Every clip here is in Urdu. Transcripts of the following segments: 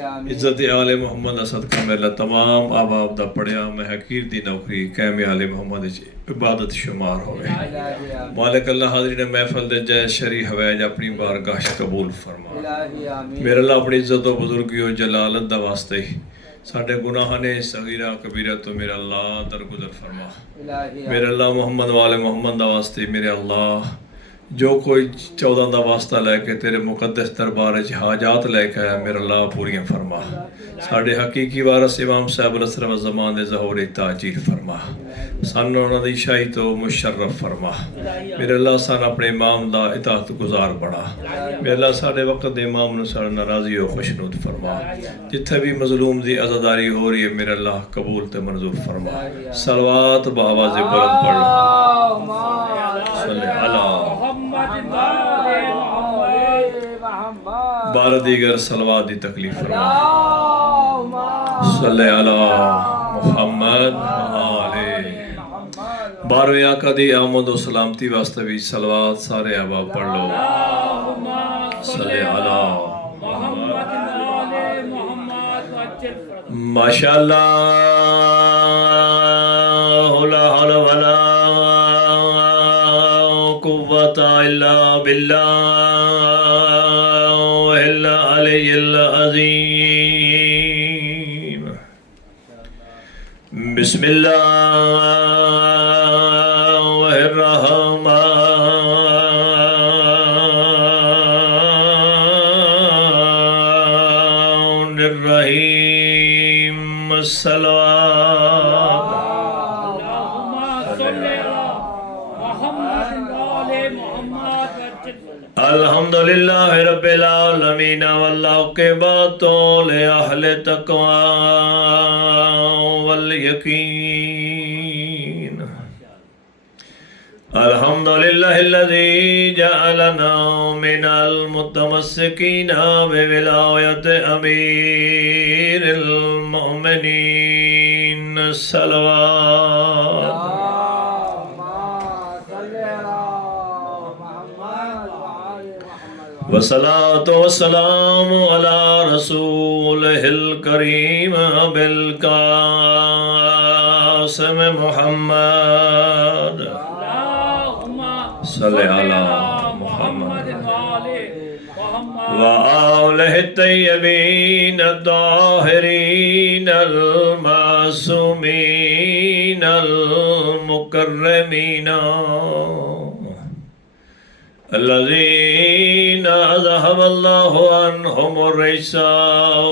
عزت آل محمد دا صدقہ میرا تمام آباب دا پڑھیا میں حقیر دی نوکری قیم آل محمد عبادت شمار ہوئے مالک اللہ حاضرین محفل دے جائے شریح حویج اپنی بارگاہ قبول فرما میرے اللہ اپنی عزت و بزرگی و جلالت دا واسطے ساڑھے گناہ نے صغیرہ کبیرہ تو میرے اللہ درگزر فرما میرے اللہ محمد والے محمد دا واسطے میرے اللہ جو کوئی 14 دا واسطہ لے کے تیرے مقدس دربار حاجات لے کے آیا میرے اللہ پوریاں فرما ساڑھے حقیقی وارث امام صاحب الاسر و زمان دے ظہور تاجیل فرما سن انہاں دی شاہی تو مشرف فرما میرے اللہ سن اپنے امام دا اطاعت گزار بڑھا میرے اللہ ساڑھے وقت دے امام نے ساڑھے ناراضی و خوشنود فرما جتھے بھی مظلوم دی عزاداری ہو رہی ہے میرے اللہ قبول تے منظور فرما صلوات بآواز بلند پڑھ صلی اللہ بار دیگر صلوات دی تکلیف فرما صلی اللہ محمد آلہ بارویں آقا دی آمد و سلامتی واسطہ بھی صلوات سارے احباب پڑھ لو صلی اللہ ماشاءاللہ لا حول ولا قوة الا باللہ العلی العظیم بسم اللہ الرحمن الرحیم الصلوات الحمدللہ رب العالمین والعاقبۃ لأہل التقوی والیقین الحمدللہ الذی جعلنا من المتمسکین بولایت امیر المؤمنین صلوات والصلاة والسلام على رسوله الكريم بالقاسم محمد صلی اللہ محمد وآلہ الطیبین الطاہرین المعصومین المکرمین الذين أذهب الله عنهم الرجس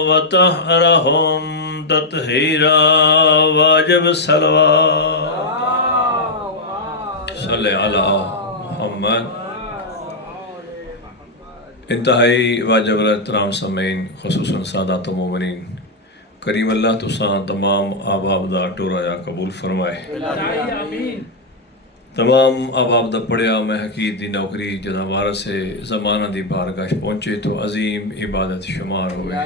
وطهرهم تطهيرا واجب الصلوات صلی علی محمد انتہائی واجب الاحترام سامعین خصوصاً سادات و مومنین کریم اللہ تساں تمام آباب دا ٹورایا قبول فرمائے تمام آباب دا پڑھیا میں حقیق دی نوکری جدا وارث زمانہ دی بارگاہ پہنچے تو عظیم عبادت شمار ہوئے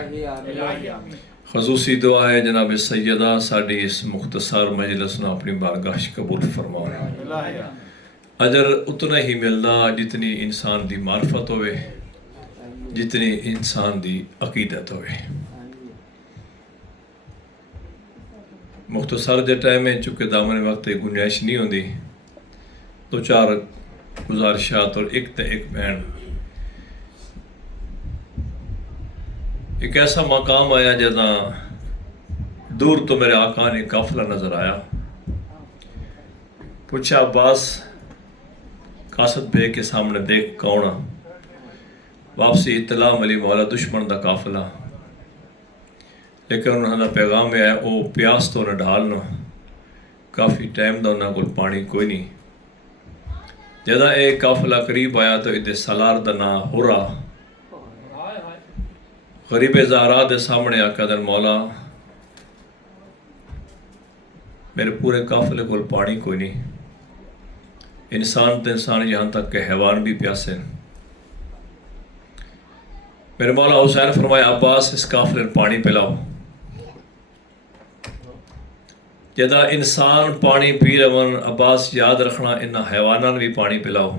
خصوصی دعا ہے جناب سیدہ ساڑی اس مختصر مجلس نے اپنی بارگاہ قبول فرمائے اجر اتنا ہی ملدا جتنی انسان دی معرفت ہوئے جتنی انسان دی عقیدت ہوئے مختصر دے ٹائم میں چونکہ دامن وقت گنجائش نہیں ہوندی دو چار گزارشات اور ایک تے ایک بین ایک ایسا مقام آیا جہاں دور تو میرے آقا نے قافلہ نظر آیا پوچھا عباس قاصد بے کے سامنے دیکھ کونا واپسی اطلاع ملی مولا دشمن دا قافلہ لیکن انہوں نے پیغام میں آیا او پیاس تو نہ ڈھالنا کافی ٹائم دا انہوں کو پانی کوئی نہیں جدا ایک قافلہ قریب آیا تو ادھے سالار دا نا ہورا غریب زہرا دے سامنے آقا دن مولا میرے پورے قافلے کو پانی کوئی نہیں انسان تو انسان یہاں تک کہ حیوان بھی پیاسے میرے مولا حسین فرمایا عباس اس قافلے پانی پلاؤ جدا انسان پانی پی رون عباس یاد رکھنا انہا حیوانان بھی پانی پلاؤ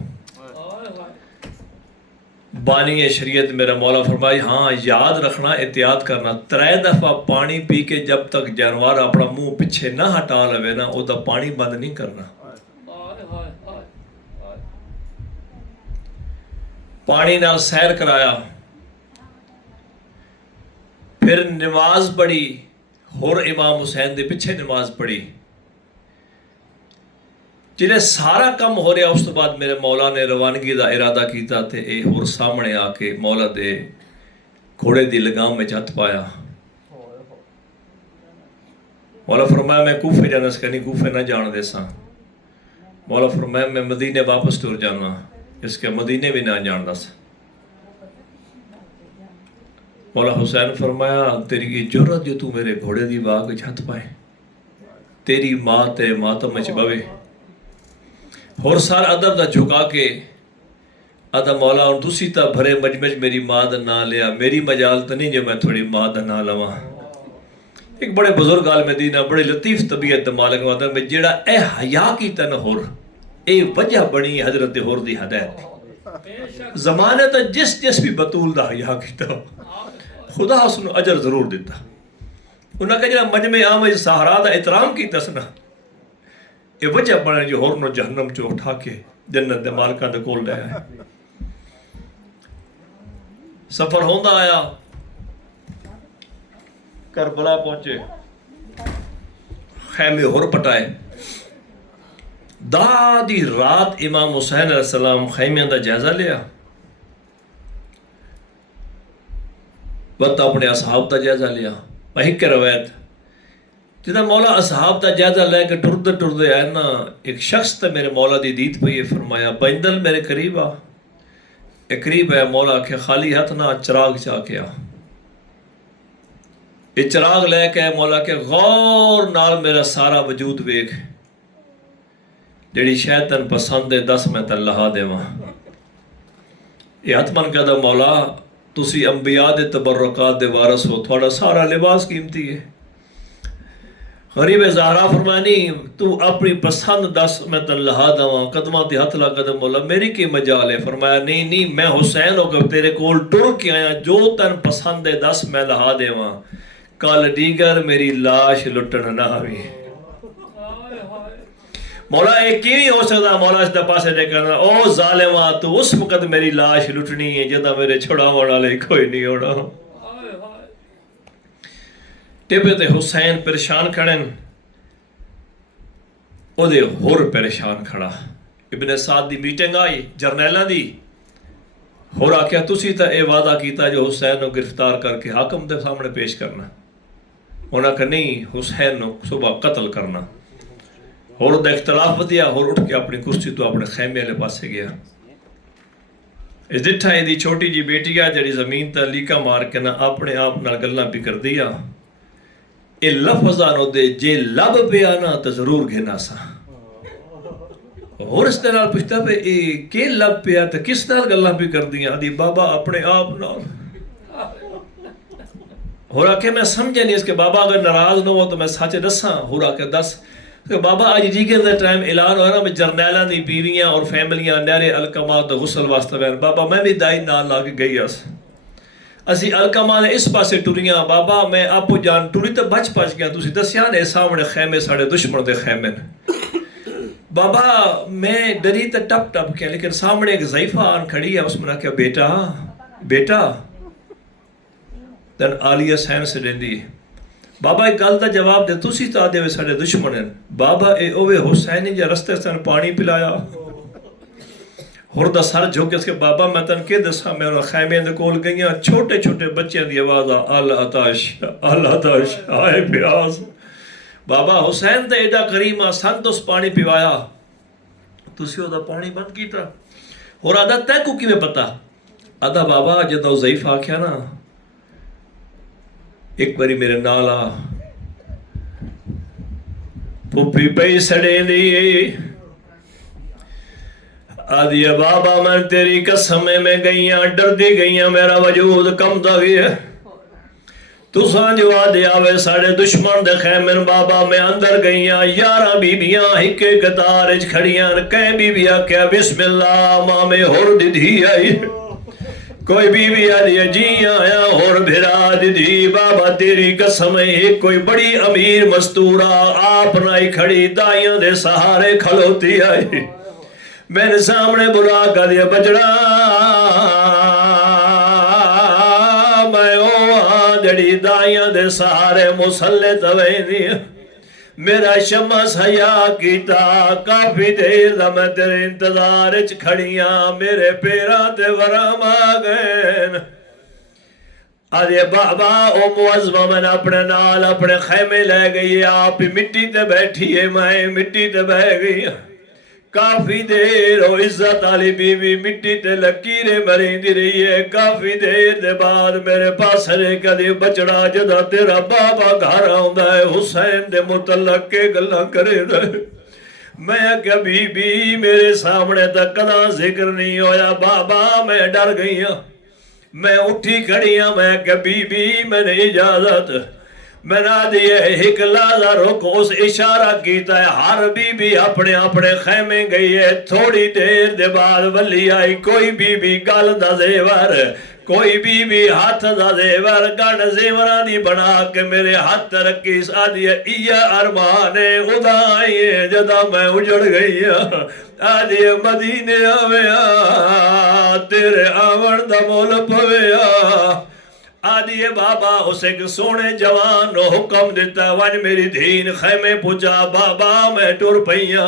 بانی شریعت میرا مولا فرمائی ہاں یاد رکھنا احتیاط کرنا 3 دفعہ پانی پی کے جب تک جانور اپنا منہ پیچھے نہ ہٹا لوے نا وہ دا پانی بند نہیں کرنا. پانی نال سیر کرایا پھر نماز پڑھی اور امام حسین دے پیچھے نماز پڑھی. جنہیں سارا کم ہو رہا اس تو بعد میرے مولا نے روانگی دا ارادہ کیتا تے اے اور سامنے آ کے مولا دے گھوڑے دی لگام میں ہاتھ پایا. مولا فرمایا میں کوفے جانا سکنی کوفے نہ جان دے سا. مولا فرمایا میں مدینے واپس ٹر جانا اس کے مدینے بھی نہ جان دا سا. مولا حسین فرمایا تیری یہ جرت جو تو میرے گھوڑے دی واگ ہاتھ پائے تیری ماں تے ماتم وچ بوے. اور سار ادب دا جھکا کے ادب مولا اور تسی تا بھرے مجمج میری ماں دا نہ لیا میری مجال تا نہیں جو میں تھوڑی ماں دا نہ لواں. ایک بڑے بزرگ عالم دینہ بڑے لطیف طبیعت دا مالک وعدہ میں جیڑا اے حیا کی تن ہور اے وجہ بنی حضرت ہور دی ہدایت زمانے تا جس بھی بطول دا حیا کی تا خدا اس نے اجر ضرور دیتا. انہاں کہ جڑا مجمع عام سہارا دا احترام کی تسنا یہ وجہ بنے جو ہور نو جہنم چو اٹھا کے جنت دے مالکاں دے کول لے آئے. سفر ہوندا آیا کربلا پہنچے خیمے ہور پٹائے. دادی رات امام حسین علیہ السلام خیمے دا جائزہ لیا وقت اپنے اصحاب دا جائزہ لیا. وہی کے روایت جدہ مولا اصحاب دا جائزہ لے کے ٹردے آئے نا ایک شخص تا میرے مولا دی دید پہ یہ فرمایا بندل میرے قریب آ. ایک قریب ہے مولا کہ خالی ہاتھ نہ چراغ چاہ کے آ. یہ چراغ لے کے مولا کہ غور نال میرا سارا وجود ویکھ جڑی شیطان پسند ہے 10 میں تن لہا دے وہاں. یہ حتمن کہتا مولا تسی انبیاء دے تبرکات دے وارث ہو تھوڑا سارا لباس قیمتی ہے. غریب زہرا فرمانی تو اپنی پسند 10 میں تن لہا دواں قدمہ تے ہاتھ لا قدم مولا میری کی مجال ہے. فرمایا نہیں میں حسین ہو کر تیرے کول ٹر کے آیا جو تن پسند ہے 10 میں لہا دیواں کل دیگر میری لاش لٹن نہ ہوئی. مولا ایک کیویں ہو سکتا مولا اس دے پاسے دے کرنا او ظالمہ تو اس وقت میری لاش لٹنی ہے جدہ میرے چھڑا ہونا لے کوئی نہیں ہونا. ٹپے تے حسین پریشان کھڑن او دے ہور پریشان کھڑا. ابن سعد دی میٹنگ آئی جرنیلاں دی ہور آکیا تسی تا اے وعدہ کیتا جو حسین نو گرفتار کر کے حاکم دے سامنے پیش کرنا. انہاں کہ نہیں حسین نو صبح قتل کرنا. اور دا اختلاف دیا اور اٹھ کے اپنی کرسی تو اپنے خیمے لے پاسے گیا. اس ڈٹھا یہ دی چھوٹی جی بیٹی ہے جڑی زمین تا لیکا مار کے نہ اپنے آپ نہ گلنا بھی کر دیا. اے لفظانو دے جے لب پہ آنا تا ضرور گھنا سا. اور اس طرح پوچھتا پہ اے کے لب پہ آتا کس طرح گلنا بھی کر دیا آدھی بابا اپنے آپ نہ. ہو رہا کہ میں سمجھے نہیں اس کے بابا اگر ناراض نہ ہو تو میں سچ دساں. ہو رہا کہ دس بابا آج جیگر دے ٹائم اعلان ہو رہا میں جرنیلاں دی بیویاں اور فیملیاں نیرے الکمات غسل واسطہ بین بابا میں بھی دائی نال لا کے گئی اس اسی الکمات اس پاسے ٹریاں بابا میں آپ جان ٹری تو بچ گیا تسی دسیا نے سامنے خیمے ساڑے دشمن دے خیمے بابا میں ڈری تو ٹپ کیا لیکن سامنے ایک ضعیفہ آن کھڑی ہے اس میں نے کہا بیٹا دن عالیہ سین سے دیندی بابا ایک گل دا جواب دے تسی تا دے وے ساڑے دشمن ہیں. بابا اے اوے حسین جا رستے سن پانی پلایا اور دا سر جھوک اس کے بابا میں تن کے دسا میں انہوں خیمے دے کول گئیاں چھوٹے چھوٹے بچیاں دی آواز آتش آئے پیاس. بابا حسین تے ایڈا کریمہ سن اس پانی پیوایا تسی او دا پانی بند کیتا. اور آدھا تے کو کی میں پتا آدھا بابا جدہ ضعیف آکھیا نا ایک باری میرے نالا پھپھی پئی سڑے دی آدھی بابا میں تیری قسمیں میں گئیاں ڈر دی گئیاں میرا وجود کم دا گیا تو سانجو آدھے آوے ساڑے دشمن دے خیمن بابا میں اندر گئیاں 11 بیبیاں ہکے قطارج کھڑیاں کہیں بیبیاں کیا بسم اللہ ماں میں ہور دی دھی آئی کوئی بی بی آدھی جی آیا اور بھرا دی بابا تیری قسم ہے کوئی بڑی امیر مستورہ آپ نائی کھڑی دائیاں دے سہارے کھلوتی آئی میں نے سامنے بلا کر دیا بچڑا میں جڑی دائیاں دے سہارے مسلط ہوئے دیا میرا شمس حیا کیتا کافی دیر دا میں تیرے انتظار اچ کھڑیاں میرے پیران تے ورم آگئن آدھے بابا او معظمہ میں نے اپنے نال اپنے خیمے لے گئی آپ مٹی تے بیٹھی ہے میں مٹی تے بہ گئی کافی دیر او عزت علی بی بی مٹی تے لکیرے مرین دی رہی ہے کافی دیر دے بعد میرے پاس رے کدی بچڑا جدا تیرا بابا گھر آؤں ہے حسین دے متعلق کے گلہ کرے دے میں کہ بی بی میرے سامنے تک کدا ذکر نہیں ہویا بابا میں ڈر گئی ہوں میں اٹھی کھڑی ہوں میں کہ بی بی میں نے اجازت میں نہ دیئے ایک لازہ رک اس اشارہ کیتا ہے ہر بی بی اپنے اپنے خیمے گئی ہے تھوڑی دیر دے بعد ولی آئی کوئی بی بی گل دا زیور کوئی بی بی ہاتھ دا زیور گن زیوران دی بنا کے میرے ہاتھ رکھی سادی ایا ارمانے خدا آئیے جدا میں اجڑ گئی آدھی مدینے آویا تیرے آون دا مول پویا آدھی بابا اسے ایک سونے جوان نو حکم دیتا وان میری دین خیمے پوچھا بابا میں ٹور پہیاں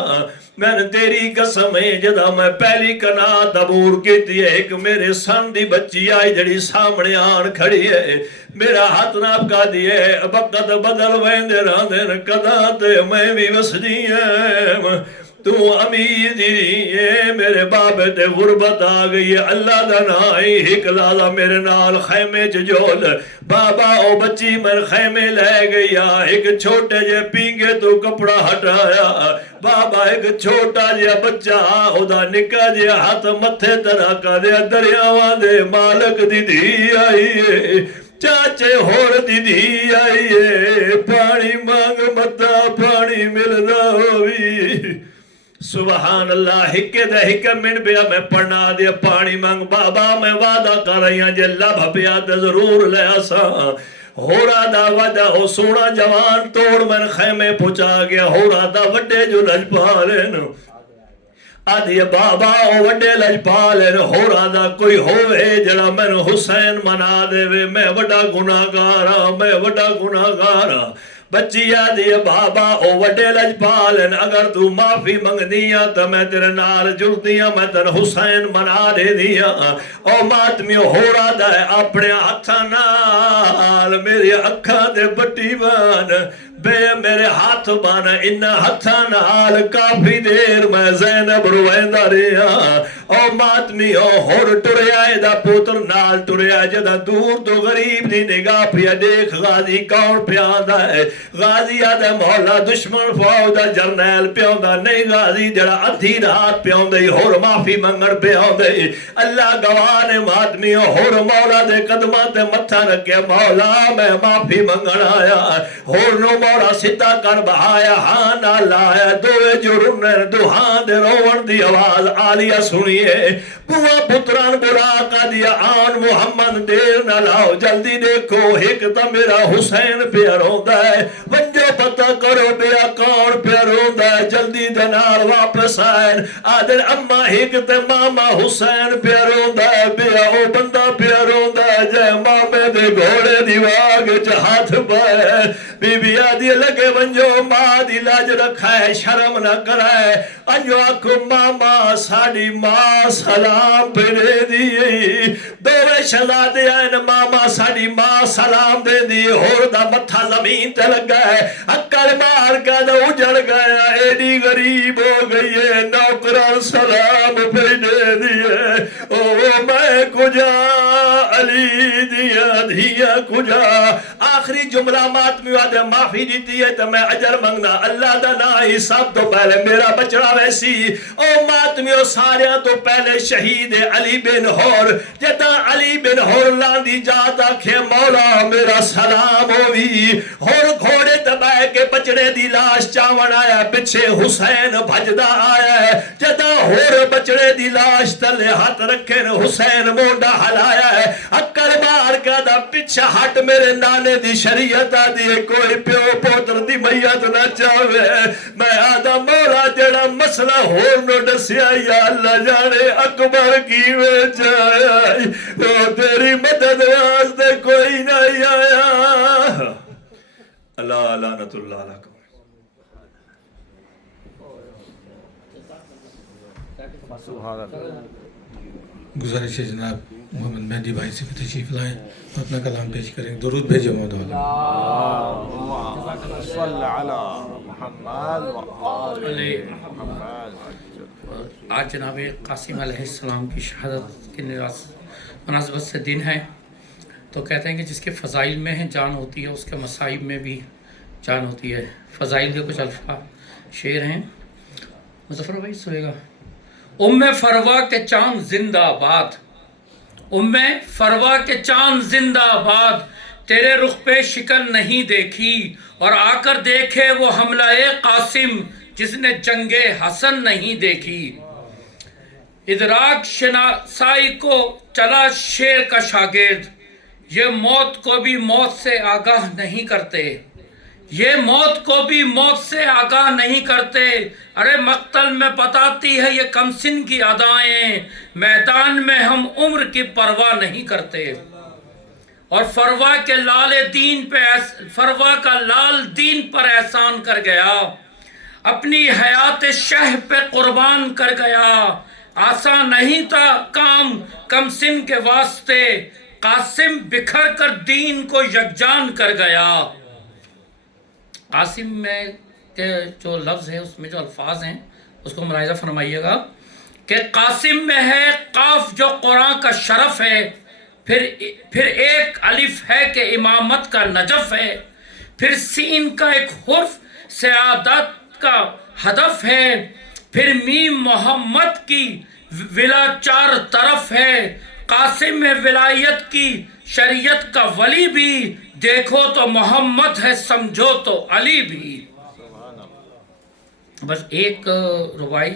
میں نے تیری قسم ہے جدا میں پہلی کنات عبور کیتی ہے ایک میرے سن دی بچی آئی جڑی سامنے آن کھڑی ہے میرا ہاتھ ناپ کا دیئے وقت بدل ویندے راندے کدا تے میں بھی وسدی ہے تو امیر دی میرے بابے تے غربت آگئی اللہ دا نائی ایک لازہ میرے نال خیمے جول بابا او بچی میں خیمے لے گئی ایک چھوٹے جے پینگے تو کپڑا ہٹایا بابا ایک چھوٹا جے بچہ او دا نکا جے ہاتھ متھے طرح کا دے دریاوان دے مالک دی دی آئیے چاچے ہور دی دی آئیے پانی مانگ متا پانی ملنا ہوئی سبحان اللہ ہکے دے ہکے من بیا میں پڑھنا دیا پانی مانگ بابا میں وعدہ کر رہی ہیں جے لب بیا دے ضرور لے آسا ہورا دا وعدہ ہو سونا جوان توڑ میں خیمے پہنچا گیا ہورا دا وڈے جو لجپالین آدھی بابا او وڈے لجپالین ہورا دا کوئی ہوئے جڑا میں حسین منا دے وے میں وڈا گناہگارا میں وڈا گناہگارا بچی آدھی بابا او وڈے لجپالن اگر تو معافی منگ دیا تو میں تیرے نال جڑ دیا میں تن حسین منا دے دیا او ماتمی ہو رہا دا ہے اپنے ہاتھا نال میری اکھا دے بٹی بان بے میرے ہاتھ بانا انہ ہتھا نال کافی دیر میں زینب رویندہ رہا او ماتمی ہور ٹریا دا پوتر نال ٹریا جدا دور تو غریب دی نگاہ پیا دیکھ غازی کون پیاندہ ہے غازی آدھے مولا دشمن فوجہ جرنیل پیاندہ نہیں غازی جڑا ادھی رات پیاندہ ہور معافی منگن پیاندہ اللہ گوانے ماتمی ہور مولا دے قدمات متھا رکھے مولا میں معافی منگن آیا ہور نو مولا ستا کر بہایا ہاں نہ لایا دوے جرن دوہاں دے روڑ دی آواز آلیا سنیے بوا پتران برا کا دیا آن محمد دیر نہ لاؤ جلدی دیکھو ایک تا میرا حسین پیار ہوتا ہے ونجو پتہ کرو بیا کون پیار ہوتا ہے جلدی دنال واپس آئین آدھر اما ایک تا ماما حسین پیار ہوتا ہے بیا او بندہ پیار ہوتا ہے جے مامے دے گھوڑے دیواغ جہات پائے بی بی آدھی لگے ونجو ماں دی لاج رکھا ہے شرم نہ کرائے انجو آکھو ماما ساڑی ماں سلام پھرے دیئے دوے شہزادے آئین ماما ساڑی ماں سلام دے دیئے ہور دا متھا زمین تے لگا ہے اکڑ مار کا دا اجڑ گیا ایڈی غریب ہو گئی ہے نوکران سلام پھرے دیئے او میں کجا علی دیا دھیا کجا آخری جملہ ماتمی وعدے معافی دیتی ہے تو میں اجر منگنا اللہ دا نائی سب تو پہلے میرا بچڑا ویسی او ماتمیوں ساریاں تو پہلے شہید علی بن ہور جتا علی بن ہور لاندی جاتا کھے مولا میرا سلام ہوئی ہور گھوڑے دبائے کے بچڑے دی لاش چاون آیا پچھے حسین بھجدا آیا ہے جدا ہور بچڑے دی لاش تلے ہاتھ رکھے حسین مونڈا ہلایا ہے اکڑ مار کا دا پچھا ہٹ میرے نانے دی شریعت آدھی کوئی پیو پوتر دی میت نہ چاہوے میں آدھا مولا جڑا مسئلہ ہور نو ڈسیا یا اللہ جانے اکبر کی وجہ وہ تیری مدد واسطے کوئی نہیں آیا اللہ لعنت اللہ علیکم گزارش ہے جناب محمد مہدی بھائی سے تشریف لائیں اور اپنا کلام پیش کریں درود بھیجے محمد صلی علی محمد وآل محمد. آج جناب قاسم علیہ السلام کی شہادت کی مناسبت سے دن ہے تو کہتے ہیں کہ جس کے فضائل میں ہیں جان ہوتی ہے اس کے مصائب میں بھی جان ہوتی ہے. فضائل کے کچھ الفاظ شعر ہیں. مظفر بھائی سوئے گا. ام فروا کے چاند زندہ آباد ام فروا کے چاند زندہ آباد تیرے رخ پہ شکن نہیں دیکھی اور آ کر دیکھے وہ حملہ قاسم جس نے جنگ حسن نہیں دیکھی. ادراک شناسائی کو چلا شیر کا شاگرد یہ موت کو بھی موت سے آگاہ نہیں کرتے یہ موت کو بھی موت سے آگاہ نہیں کرتے. ارے مقتل میں بتاتی ہے یہ کم سن کی ادائیں میدان میں ہم عمر کی پرواہ نہیں کرتے. اور فروا کے لال دین پہ فروا کا لال دین پر احسان کر گیا اپنی حیات شہ پہ قربان کر گیا. آسان نہیں تھا کام کم سن کے واسطے قاسم بکھر کر دین کو یکجان کر گیا. قاسم میں کے جو لفظ ہے اس میں جو الفاظ ہیں اس کو ملاحظہ فرمائیے گا کہ قاسم میں ہے قاف جو قرآن کا شرف ہے پھر ایک الف ہے کہ امامت کا نجف ہے پھر سین کا ایک حرف سعادت کا ہدف ہے پھر میم محمد کی ولا چار طرف ہے. قاسم میں ولایت کی شریعت کا ولی بھی دیکھو تو محمد ہے سمجھو تو علی بھی. بس ایک ربائی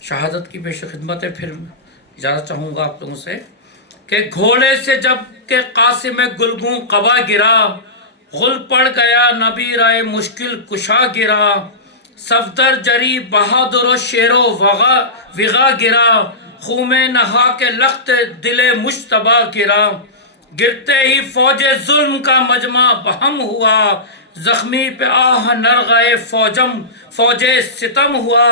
شہادت کی پیش خدمت ہے پھر اجازت چاہوں گا آپ لوگوں سے کہ گھوڑے سے جب کہ قاسم گلگوں قبا گرا غل پڑ گیا نبی رائے مشکل کشا گرا صفدر جری بہادر و شیر و وغا گرا خون نہا کے لخت دل مشتبہ گرا گرتے ہی فوج ظلم کا مجمع بہم ہوا زخمی پہ آہ نرغے فوج ستم ہوا.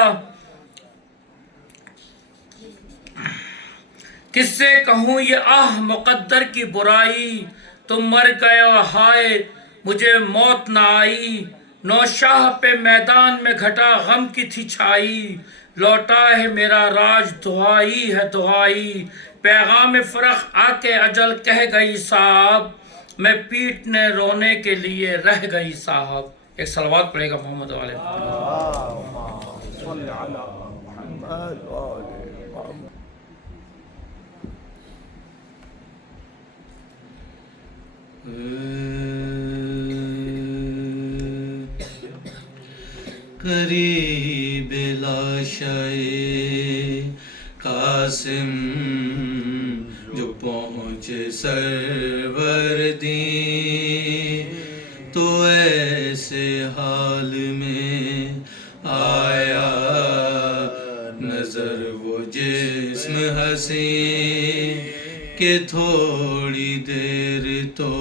کس سے کہوں یہ آہ مقدر کی برائی تم مر گئے اور ہائے مجھے موت نہ آئی. نوشاہ پہ میدان میں گھٹا غم کی تھی چھائی لوٹا ہے میرا راج دعائی ہے دعائی. پیغام فرخ آ کے اجل کہہ گئی صاحب میں پیٹنے رونے کے لیے رہ گئی صاحب. ایک صلوات پڑھے گا محمد والے صلی علی محمد وآل محمد. قریب لاشائے قاسم جو پہنچے سروردی تو ایسے حال میں آیا نظر وہ جسم حسین کہ تھوڑی دیر تو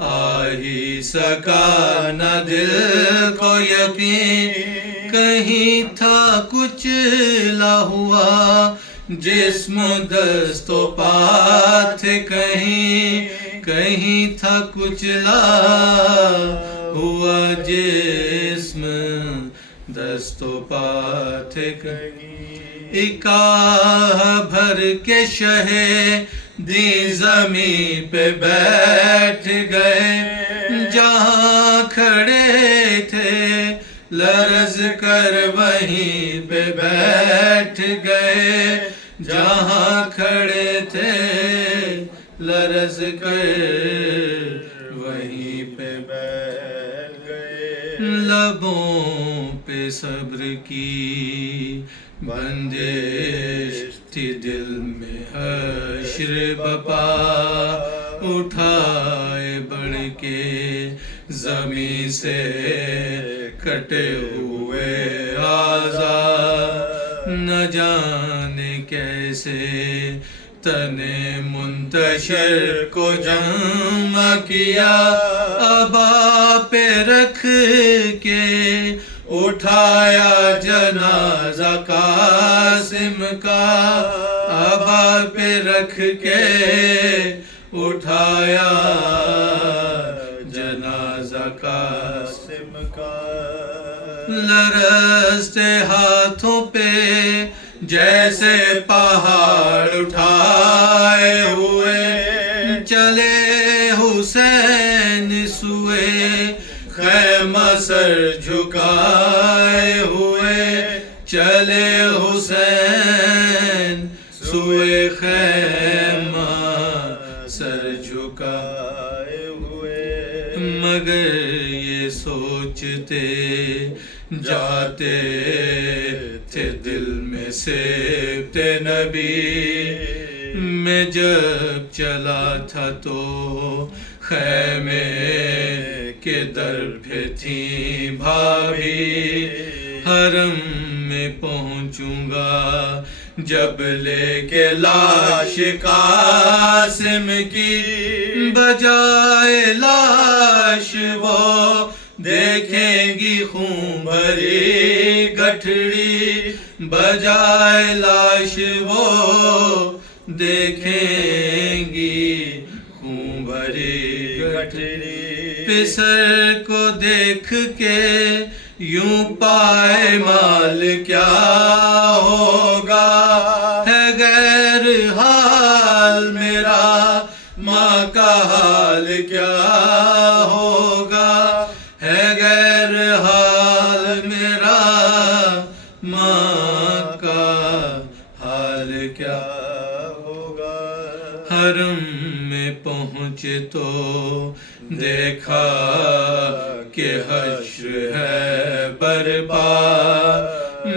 آ ہی سکا نہ دل کو یقین کہیں تھا کچھ لا ہوا جسم دست و پا تھے کہیں تھا کچھ لا ہوا جسم دست و پا تھے ایک آہ بھر کے شہ دی زمین پہ بیٹھ گئے جہاں کھڑے تھے لرز کر وہیں پہ بیٹھ گئے جہاں کھڑے تھے لرز کر وہیں پہ بیٹھ گئے لبوں پہ صبر کی بندش تھی، دل میں حشر بپا اٹھائے بڑھ کے زمین سے کٹے ہوئے آزاد، نہ جانے کیسے تنے منتشر کو جمع کیا، ابا پہ رکھ کے اٹھایا جنازہ قاسم کا، ابا پہ رکھ کے اٹھایا جنازہ قاسم کا، لرزتے ہاتھوں پہ جیسے پہاڑ اٹھائے ہوئے چلے حسین سوئے خیمہ سر جھکائے ہوئے، چلے حسین سوئے خیمہ سر جھکائے ہوئے، مگر یہ سوچتے جاتے تھے دل میں سیبتے نبی، میں جب چلا تھا تو خیمے کے در پہ تھیں بھابھی، حرم میں پہنچوں گا جب لے کے لاش قاسم کی، بجائے لاش وہ دیکھیں گی خون بھری گٹھڑی، بجائے لاش وہ دیکھیں گی خون بھری گٹھڑی، پسر کو دیکھ کے یوں پائمال کیا ہوگا، ہے غیر حال میرا ماں کا حال کیا ہوگا، ہے غیر حال میرا ماں کا حال کیا ہوگا، حرم میں پہنچے تو دیکھا کہ حشر ہے برپا،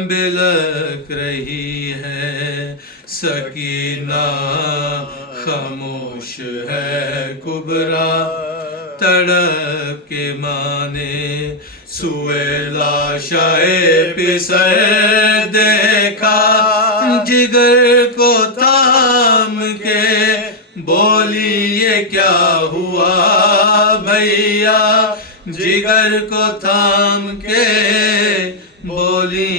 بلک رہی ہے سکینہ خاموش ہے کبریٰ، تڑپ کے مانے سوئے لاشائے پسر دیکھا، جگر کو تھام کے بولی یہ کیا ہوا بھیا، جگر کو تھام کے بولی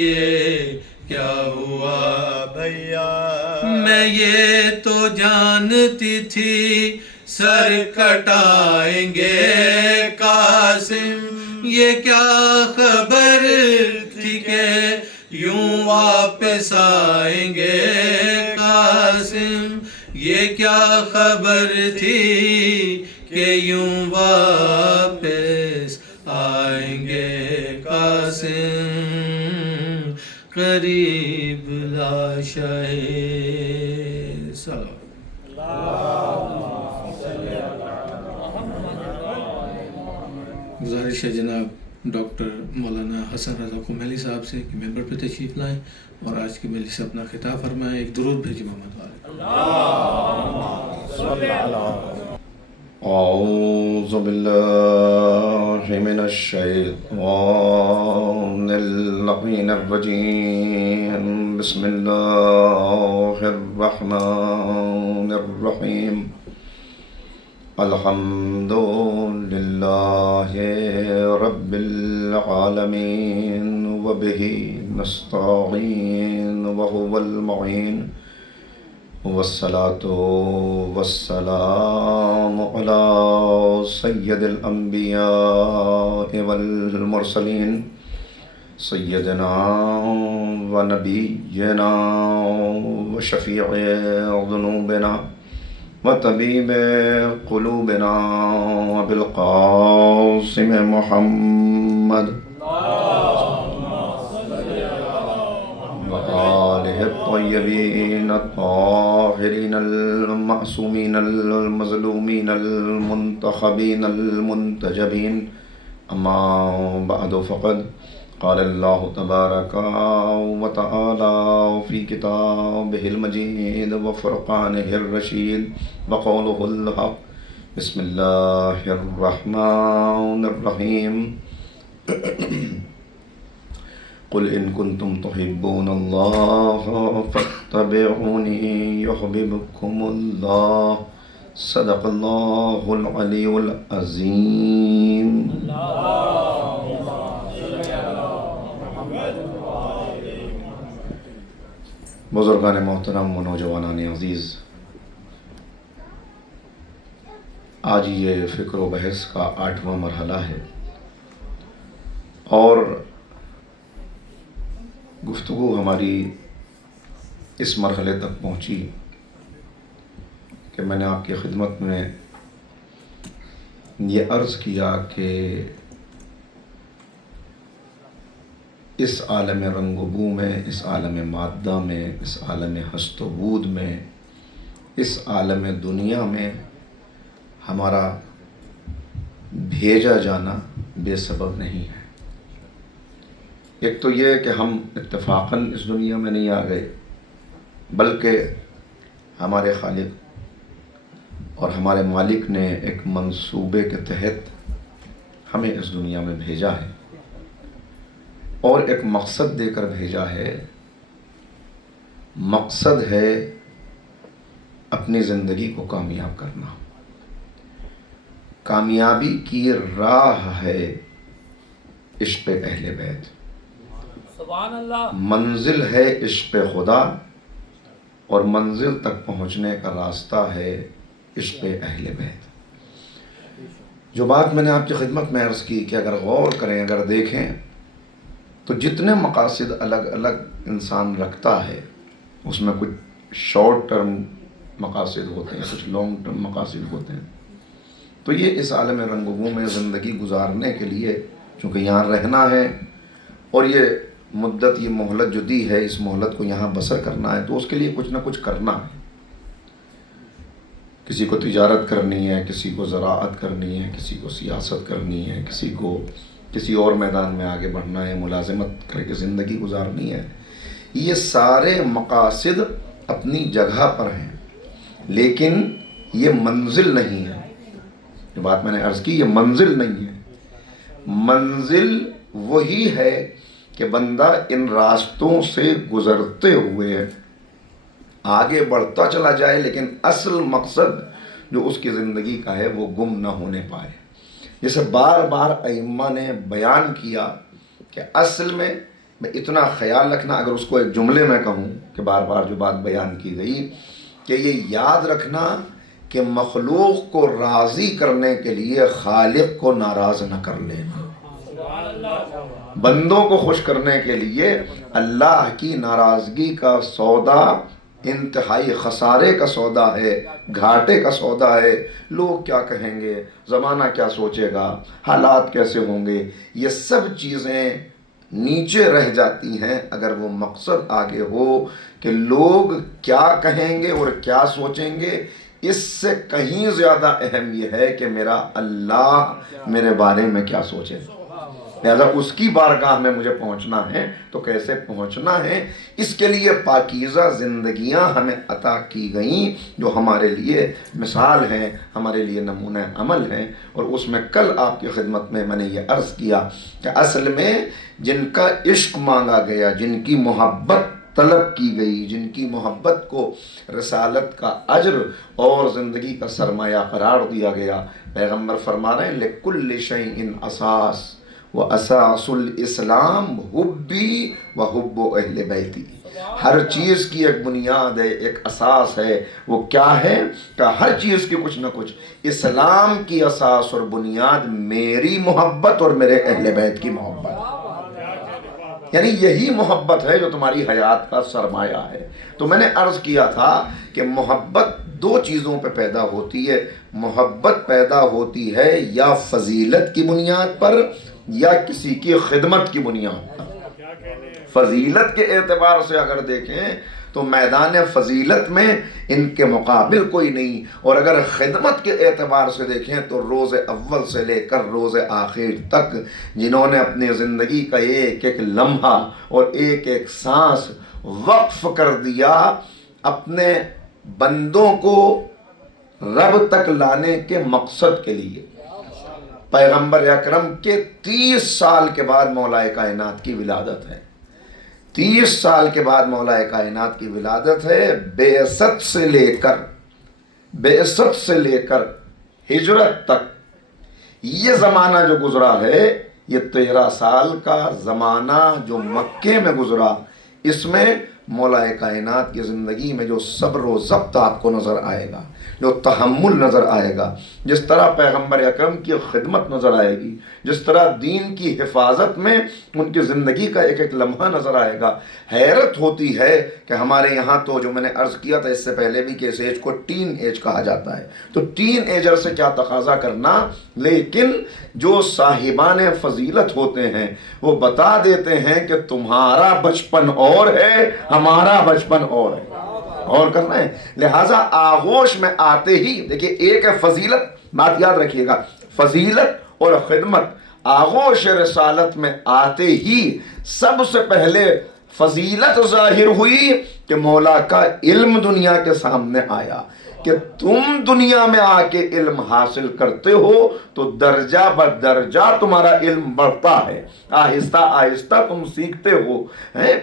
یہ کیا ہوا بھیا، میں یہ تو جانتی تھی سر کٹائیں گے قاسم، یہ کیا خبر تھی کہ یوں واپس آئیں گے قاسم، یہ کیا خبر تھی کہ یوں واپس آئیں گے قاسم، قریب لاشائے گزارش ہے جناب ڈاکٹر مولانا حسن رضا کمیلی صاحب سے کہ ممبر پہ تشریف لائیں اور آج کی مجلس سے اپنا خطاب فرمائیں، ایک درود بھیجیں محمد والے۔ اعوذ باللہ من الشیطان اللعین الرجیم، بسم اللہ الرحمن الرحیم، الحمد للہ رب العالمین وبہ نستعین وہو المعین، والصلاة والسلام على سید الانبیاء والمرسلین، سیدنا و نبینا و شفیع ذنوبنا و طبیب قلوبنا بالقاسم محمد وآلہ الطیبین الطاہرین المعصومین المظلومین المنتخبین المنتجبین أما بعد فقد قال الله تبارك وتعالى في كتابه المجيد وفرقانه الرشيد وقوله الحق بسم الله الرحمن الرحيم قل إن كنتم تحبون الله فاتبعوني يحببكم الله صدق الله العلي العظيم. بزرگان محترم و نوجوانان عزیز، آج یہ فکر و بحث کا 8واں مرحلہ ہے اور گفتگو ہماری اس مرحلے تک پہنچی کہ میں نے آپ کی خدمت میں یہ عرض کیا کہ اس عالم رنگ و بو میں، اس عالم مادہ میں، اس عالم ہست و بود میں، اس عالم دنیا میں ہمارا بھیجا جانا بے سبب نہیں ہے۔ ایک تو یہ کہ ہم اتفاقاً اس دنیا میں نہیں آ گئے، بلکہ ہمارے خالق اور ہمارے مالک نے ایک منصوبے کے تحت ہمیں اس دنیا میں بھیجا ہے اور ایک مقصد دے کر بھیجا ہے۔ مقصد ہے اپنی زندگی کو کامیاب کرنا۔ کامیابی کی راہ ہے عشق اہل بیت، سبحان اللہ، منزل ہے عشق خدا، اور منزل تک پہنچنے کا راستہ ہے عشق اہل بیت۔ جو بات میں نے آپ کی خدمت میں عرض کی کہ اگر غور کریں، اگر دیکھیں تو جتنے مقاصد الگ الگ انسان رکھتا ہے اس میں کچھ شارٹ ٹرم مقاصد ہوتے ہیں، کچھ لانگ ٹرم مقاصد ہوتے ہیں۔ تو یہ اس عالم رنگ و بو میں زندگی گزارنے کے لیے چونکہ یہاں رہنا ہے اور یہ مدت، یہ مہلت جو دی ہے، اس مہلت کو یہاں بسر کرنا ہے، تو اس کے لیے کچھ نہ کچھ کرنا ہے۔ کسی کو تجارت کرنی ہے، کسی کو زراعت کرنی ہے، کسی کو سیاست کرنی ہے، کسی کو کسی اور میدان میں آگے بڑھنا ہے، ملازمت کر کے زندگی گزارنی ہے۔ یہ سارے مقاصد اپنی جگہ پر ہیں، لیکن یہ منزل نہیں ہے۔ جو بات میں نے عرض کی، یہ منزل نہیں ہے۔ منزل وہی ہے کہ بندہ ان راستوں سے گزرتے ہوئے آگے بڑھتا چلا جائے، لیکن اصل مقصد جو اس کی زندگی کا ہے وہ گم نہ ہونے پائے۔ جیسے بار بار ائمہ نے بیان کیا کہ اصل میں اتنا خیال رکھنا، اگر اس کو ایک جملے میں کہوں کہ بار بار جو بات بیان کی گئی کہ یہ یاد رکھنا کہ مخلوق کو راضی کرنے کے لیے خالق کو ناراض نہ کر لینا، بندوں کو خوش کرنے کے لیے اللہ کی ناراضگی کا سودا انتہائی خسارے کا سودا ہے، گھاٹے کا سودا ہے۔ لوگ کیا کہیں گے، زمانہ کیا سوچے گا، حالات کیسے ہوں گے، یہ سب چیزیں نیچے رہ جاتی ہیں اگر وہ مقصد آگے ہو کہ لوگ کیا کہیں گے اور کیا سوچیں گے۔ اس سے کہیں زیادہ اہم یہ ہے کہ میرا اللہ میرے بارے میں کیا سوچے۔ لہذا اس کی بارگاہ میں مجھے پہنچنا ہے تو کیسے پہنچنا ہے، اس کے لیے پاکیزہ زندگیاں ہمیں عطا کی گئیں جو ہمارے لیے مثال ہیں، ہمارے لیے نمونہ عمل ہیں۔ اور اس میں کل آپ کی خدمت میں میں نے یہ عرض کیا کہ اصل میں جن کا عشق مانگا گیا، جن کی محبت طلب کی گئی، جن کی محبت کو رسالت کا اجر اور زندگی کا سرمایہ قرار دیا گیا، پیغمبر فرما رہے ہیں لِكُلِّ شَيْءٍ أَسَاس وَأَسَاسُ الْإِسْلَامِ حُبِّي وَحُبُّ أَهْلِ بَيْتِي۔ ہر چیز کی ایک بنیاد ہے، ایک اساس ہے۔ وہ کیا ہے کہ ہر چیز کی کچھ نہ کچھ، اسلام کی اساس اور بنیاد میری محبت اور میرے اہل بیت کی محبت، یعنی یہی محبت ہے جو تمہاری حیات کا سرمایہ ہے۔ تو میں نے عرض کیا تھا کہ محبت دو چیزوں پہ پیدا ہوتی ہے۔ محبت پیدا ہوتی ہے یا فضیلت کی بنیاد پر یا کسی کی خدمت کی بنیاد پر۔ فضیلت کے اعتبار سے اگر دیکھیں تو میدان فضیلت میں ان کے مقابل کوئی نہیں. اور اگر خدمت کے اعتبار سے دیکھیں تو روز اول سے لے کر روز آخر تک جنہوں نے اپنی زندگی کا ایک ایک لمحہ اور ایک ایک سانس وقف کر دیا اپنے بندوں کو رب تک لانے کے مقصد کے لیے. پیغمبر اکرم کے 30 سال کے بعد مولا کائنات کی ولادت ہے. 30 سال کے بعد مولا کائنات کی ولادت ہے. بعثت سے لے کر ہجرت تک یہ زمانہ جو گزرا ہے، یہ 13 سال کا زمانہ جو مکے میں گزرا، اس میں مولا کائنات کی زندگی میں جو صبر و ضبط آپ کو نظر آئے گا، جو تحمل نظر آئے گا، جس طرح پیغمبر اکرم کی خدمت نظر آئے گی، جس طرح دین کی حفاظت میں ان کی زندگی کا ایک ایک لمحہ نظر آئے گا. حیرت ہوتی ہے کہ ہمارے یہاں تو جو میں نے عرض کیا تھا اس سے پہلے بھی کہ اس ایج کو ٹین ایج کہا جاتا ہے، تو ٹین ایجر سے کیا تقاضا کرنا، لیکن جو صاحبان فضیلت ہوتے ہیں وہ بتا دیتے ہیں کہ تمہارا بچپن اور ہے، ہمارا بچپن اور ہے، اور کرنا ہے. لہٰذا آغوش میں آتے ہی دیکھیے، ایک ہے فضیلت، بات یاد رکھیے گا، فضیلت اور خدمت. آغوش رسالت میں آتے ہی سب سے پہلے فضیلت ظاہر ہوئی کہ مولا کا علم دنیا کے سامنے آیا کہ تم دنیا میں آ کے علم حاصل کرتے ہو تو درجہ بدرجہ تمہارا علم بڑھتا ہے، آہستہ آہستہ تم سیکھتے ہو.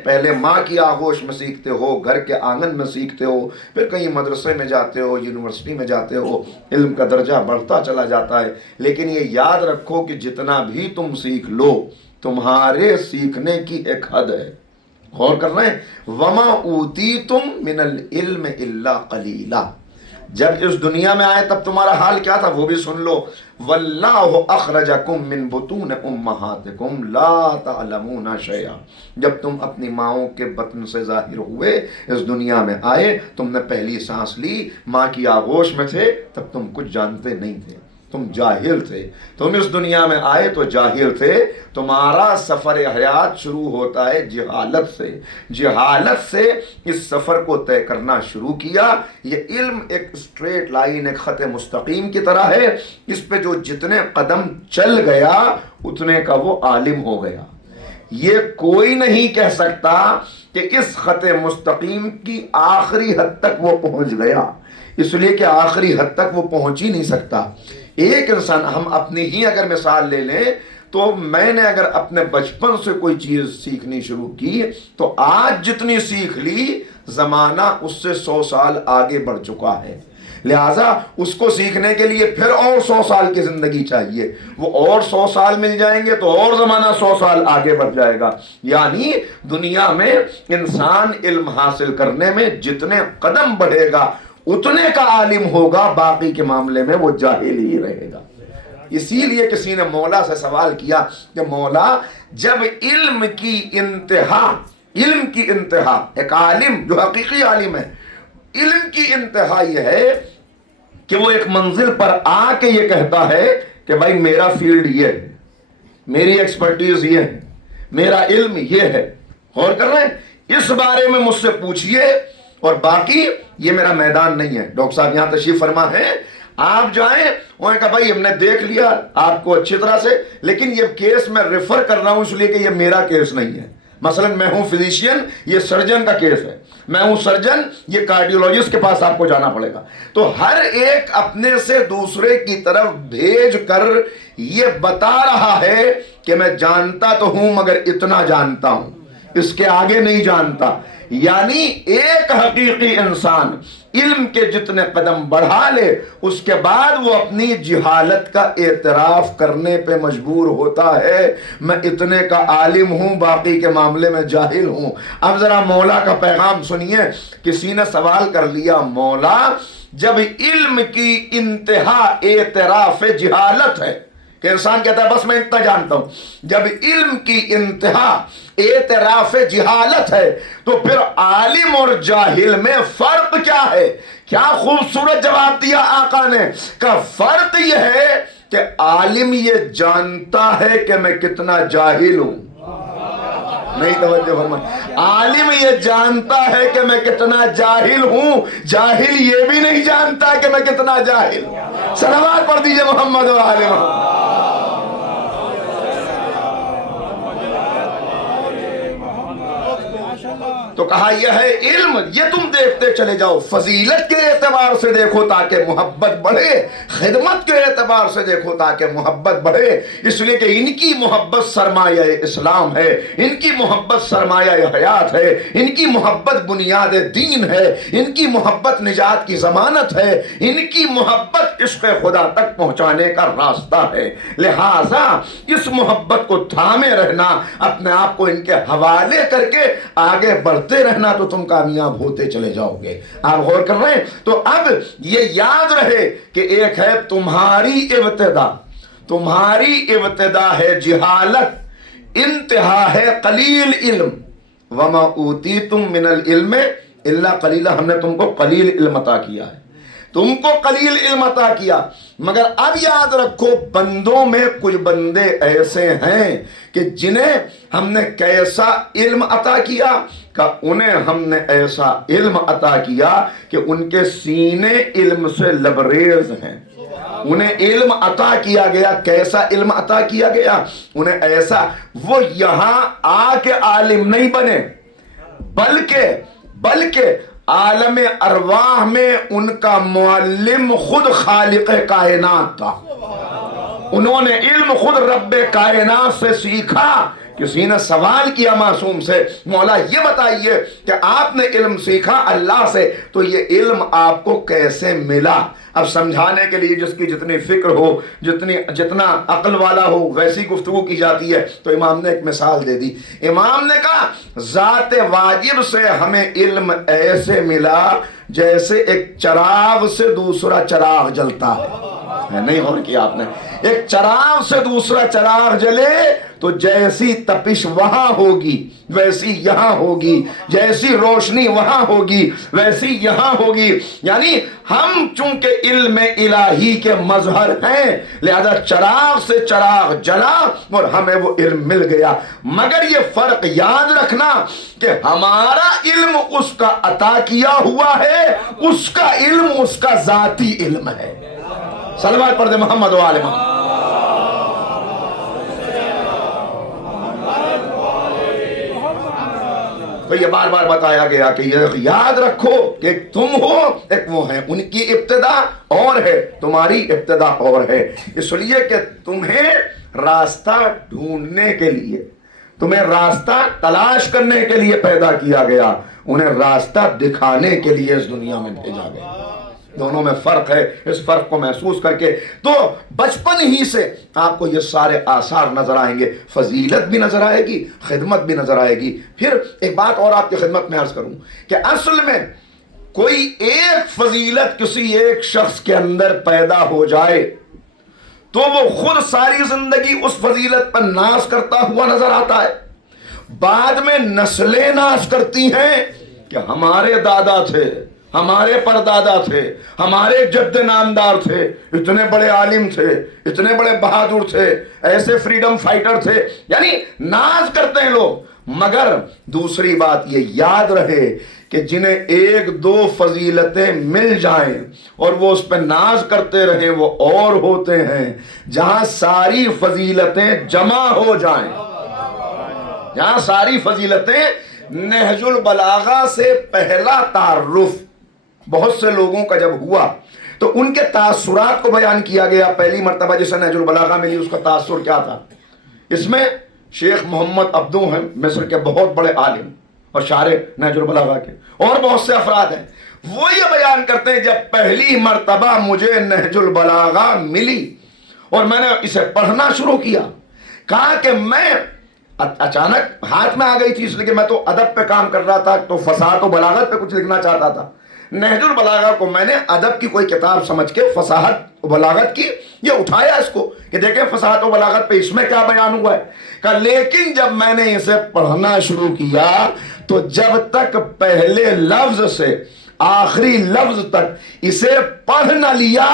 پہلے ماں کی آغوش میں سیکھتے ہو، گھر کے آنگن میں سیکھتے ہو، پھر کہیں مدرسے میں جاتے ہو، یونیورسٹی میں جاتے ہو، علم کا درجہ بڑھتا چلا جاتا ہے. لیکن یہ یاد رکھو کہ جتنا بھی تم سیکھ لو تمہارے سیکھنے کی ایک حد ہے. غور کرنا ہے. وما اوتیتم من العلم الا قلیلا. جب اس دنیا میں آئے تب تمہارا حال کیا تھا وہ بھی سن لو. واللہ اخرجکم من بطون امہاتکم لا تعلمون شیئا. جب تم اپنی ماؤں کے بطن سے ظاہر ہوئے، اس دنیا میں آئے، تم نے پہلی سانس لی، ماں کی آغوش میں تھے، تب تم کچھ جانتے نہیں تھے، تم جاہل تھے. تم اس دنیا میں آئے تو جاہل تھے. تمہارا سفر حیات شروع ہوتا ہے جہالت سے. جہالت سے اس سفر کو طے کرنا شروع کیا. یہ علم ایک اسٹریٹ لائن، ایک خط مستقیم کی طرح ہے. اس پہ جو جتنے قدم چل گیا اتنے کا وہ عالم ہو گیا. یہ کوئی نہیں کہہ سکتا کہ اس خط مستقیم کی آخری حد تک وہ پہنچ گیا، اس لیے کہ آخری حد تک وہ پہنچ ہی نہیں سکتا. ایک انسان، ہم اپنی ہی اگر مثال لے لیں تو میں نے اگر اپنے بچپن سے کوئی چیز سیکھنی شروع کی تو آج جتنی سیکھ لی زمانہ اس سے 100 سال آگے بڑھ چکا ہے. لہٰذا اس کو سیکھنے کے لیے پھر اور 100 سال کی زندگی چاہیے. وہ اور 100 سال مل جائیں گے تو اور زمانہ 100 سال آگے بڑھ جائے گا. یعنی دنیا میں انسان علم حاصل کرنے میں جتنے قدم بڑھے گا اتنے کا عالم ہوگا، باقی کے معاملے میں وہ جاہل ہی رہے گا. اسی لیے کسی نے مولا سے سوال کیا کہ مولا جب علم کی انتہا ایک عالم جو حقیقی عالم ہے، علم کی انتہا یہ ہے کہ وہ ایک منزل پر آ کے یہ کہتا ہے کہ بھائی میرا فیلڈ یہ ہے، میری ایکسپرٹیز یہ ہے، میرا علم یہ ہے. غور کر رہے ہیں؟ اس بارے میں مجھ سے پوچھئے اور باقی یہ میرا میدان نہیں ہے. ڈاکٹر صاحب یہاں تشریف فرما ہے، آپ جائیں. انہوں نے کہا بھائی ہم نے دیکھ لیا آپ کو اچھی طرح سے، لیکن یہ کیس میں ریفر کر رہا ہوں اس لیے کہ یہ میرا کیس نہیں ہے. مثلا میں ہوں فزیشین، یہ سرجن کا کیس ہے. میں ہوں سرجن، یہ کارڈیولوجسٹ کے پاس آپ کو جانا پڑے گا. تو ہر ایک اپنے سے دوسرے کی طرف بھیج کر یہ بتا رہا ہے کہ میں جانتا تو ہوں مگر اتنا جانتا ہوں، اس کے آگے نہیں جانتا. یعنی ایک حقیقی انسان علم کے جتنے قدم بڑھا لے اس کے بعد وہ اپنی جہالت کا اعتراف کرنے پہ مجبور ہوتا ہے، میں اتنے کا عالم ہوں باقی کے معاملے میں جاہل ہوں. اب ذرا مولا کا پیغام سنیے. کسی نے سوال کر لیا مولا جب علم کی انتہا اعتراف جہالت ہے کہ انسان کہتا ہے بس میں اتنا جانتا ہوں، جب علم کی انتہا اعتراف جہالت ہے تو پھر عالم اور جاہل میں فرق کیا ہے؟ کیا خوبصورت جواب دیا آقا نے کہ فرق یہ ہے کہ عالم یہ جانتا ہے کہ میں کتنا جاہل ہوں. نہیں توجہ فرمائے. عالم یہ جانتا ہے کہ میں کتنا جاہل ہوں, جاہل یہ بھی نہیں جانتا کہ میں کتنا جاہل ہوں. صلوات پڑھ دیجئے محمد و آل محمد. تو کہا یہ ہے علم, یہ تم دیکھتے چلے جاؤ. فضیلت کے اعتبار سے دیکھو تاکہ محبت بڑھے, خدمت کے اعتبار سے دیکھو تاکہ محبت بڑھے. اس لیے کہ ان کی محبت سرمایہ اسلام ہے, ان کی محبت سرمایہ حیات ہے, ان کی محبت بنیاد دین ہے, ان کی محبت نجات کی ضمانت ہے, ان کی محبت عشق خدا تک پہنچانے کا راستہ ہے. لہٰذا اس محبت کو تھامے رہنا, اپنے آپ کو ان کے حوالے کر کے آگے بڑھتے رہنا, تو تم کامیاب ہوتے چلے جاؤ گے. آپ غور کر رہے ہیں؟ تو اب یہ یاد رہے کہ ایک ہے تمہاری ابتدا, تمہاری ابتدا ہے جہالت, انتہا ہے قلیل علم. وما اوتیتم من العلم الا قلیلا, ہم نے تم کو قلیل علم عطا کیا ہے, تم کو قلیل علم عطا کیا. مگر اب یاد رکھو بندوں میں کچھ بندے ایسے ہیں کہ جنہیں ہم نے کیسا علم عطا کیا, کہ انہیں ہم نے ایسا علم عطا کیا کہ ان کے سینے علم سے لبریز ہیں. انہیں علم عطا کیا گیا, کیسا علم عطا کیا گیا انہیں ایسا, وہ یہاں آ کے عالم نہیں بنے, بلکہ عالم ارواح میں ان کا معلم خود خالق کائنات تھا. انہوں نے علم خود رب کائنات سے سیکھا. کسی نے سوال کیا معصوم سے, مولا یہ بتائیے کہ آپ نے علم سیکھا اللہ سے, تو یہ علم آپ کو کیسے ملا؟ اب سمجھانے کے لیے جس کی جتنی فکر ہو, جتنا عقل والا ہو, ویسی گفتگو کی جاتی ہے. تو امام نے ایک مثال دے دی. امام نے کہا ذات واجب سے ہمیں علم ایسے ملا جیسے ایک چراغ سے دوسرا چراغ جلتا ہے. نہیں غور کیا آپ نے؟ ایک چراغ سے دوسرا چراغ جلے تو جیسی تپش وہاں ہوگی ویسی یہاں ہوگی, جیسی روشنی وہاں ہوگی ویسی یہاں ہوگی. یعنی ہم چونکہ علم الہی کے مظہر ہیں, لہذا چراغ سے چراغ جلا اور ہمیں وہ علم مل گیا. مگر یہ فرق یاد رکھنا کہ ہمارا علم اس کا عطا کیا ہوا ہے, اس کا علم اس کا ذاتی علم ہے. صلوات پڑھ دے محمد و آل محمد. تو یہ بار بار بتایا گیا کہ یہ یاد رکھو کہ تم ہو ایک وہ ہے, ان کی ابتدا اور ہے, تمہاری ابتدا اور ہے. اس لیے کہ تمہیں راستہ ڈھونڈنے کے لیے, تمہیں راستہ تلاش کرنے کے لیے پیدا کیا گیا, انہیں راستہ دکھانے کے لیے اس دنیا میں بھیجا گیا. دونوں میں فرق ہے. اس فرق کو محسوس کر کے تو بچپن ہی سے آپ کو یہ سارے آثار نظر آئیں گے. فضیلت بھی نظر آئے گی, خدمت بھی نظر آئے گی. پھر ایک بات اور آپ کی خدمت میں عرض کروں کہ اصل میں کوئی ایک فضیلت کسی ایک شخص کے اندر پیدا ہو جائے تو وہ خود ساری زندگی اس فضیلت پر ناز کرتا ہوا نظر آتا ہے. بعد میں نسلیں ناز کرتی ہیں کہ ہمارے دادا تھے, ہمارے پردادا تھے, ہمارے جد نامدار تھے, اتنے بڑے عالم تھے, اتنے بڑے بہادر تھے, ایسے فریڈم فائٹر تھے. یعنی ناز کرتے ہیں لوگ. مگر دوسری بات یہ یاد رہے کہ جنہیں ایک دو فضیلتیں مل جائیں اور وہ اس پہ ناز کرتے رہیں وہ اور ہوتے ہیں جہاں ساری فضیلتیں جمع ہو جائیں, جہاں ساری فضیلتیں. نہج البلاغہ سے پہلا تعارف بہت سے لوگوں کا جب ہوا تو ان کے تاثرات کو بیان کیا گیا. پہلی مرتبہ جسے نہج البلاغہ ملی اس کا تاثر کیا تھا؟ اس میں شیخ محمد عبدو ہیں, مصر کے بہت بڑے عالم اور شارح نہج البلاغہ کے, اور بہت سے افراد ہیں. وہ یہ بیان کرتے ہیں جب پہلی مرتبہ مجھے نہج البلاغہ ملی اور میں نے اسے پڑھنا شروع کیا, کہا کہ میں اچانک ہاتھ میں آ گئی تھی, اس لیے کہ میں تو ادب پہ کام کر رہا تھا تو فصاحت و بلاغت پہ کچھ لکھنا چاہتا تھا. نہج البلاغہ کو میں نے ادب کی کوئی کتاب سمجھ کے فصاحت و بلاغت کی یہ اٹھایا اس کو کہ دیکھیں فصاحت و بلاغت پہ اس میں کیا بیان ہوا ہے. کہ لیکن جب میں نے اسے پڑھنا شروع کیا تو جب تک پہلے لفظ سے آخری لفظ تک اسے پڑھ نہ لیا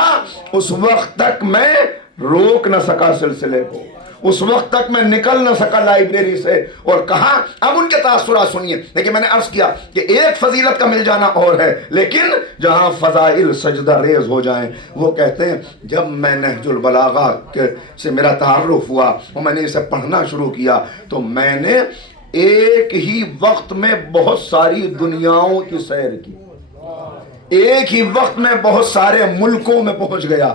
اس وقت تک میں روک نہ سکا سلسلے کو. اس وقت تک میں نکل نہ سکا لائبریری سے، اور کہا اب ان کے تاثرات سنیے. لیکن میں نے عرض کیا کہ ایک فضیلت کا مل جانا اور ہے، لیکن جہاں فضائل سجدہ ریز ہو جائیں. وہ کہتے ہیں جب میں نہج البلاغہ سے میرا تعارف ہوا اور میں نے اسے پڑھنا شروع کیا تو میں نے ایک ہی وقت میں بہت ساری دنیاؤں کی سیر کی، ایک ہی وقت میں بہت سارے ملکوں میں پہنچ گیا.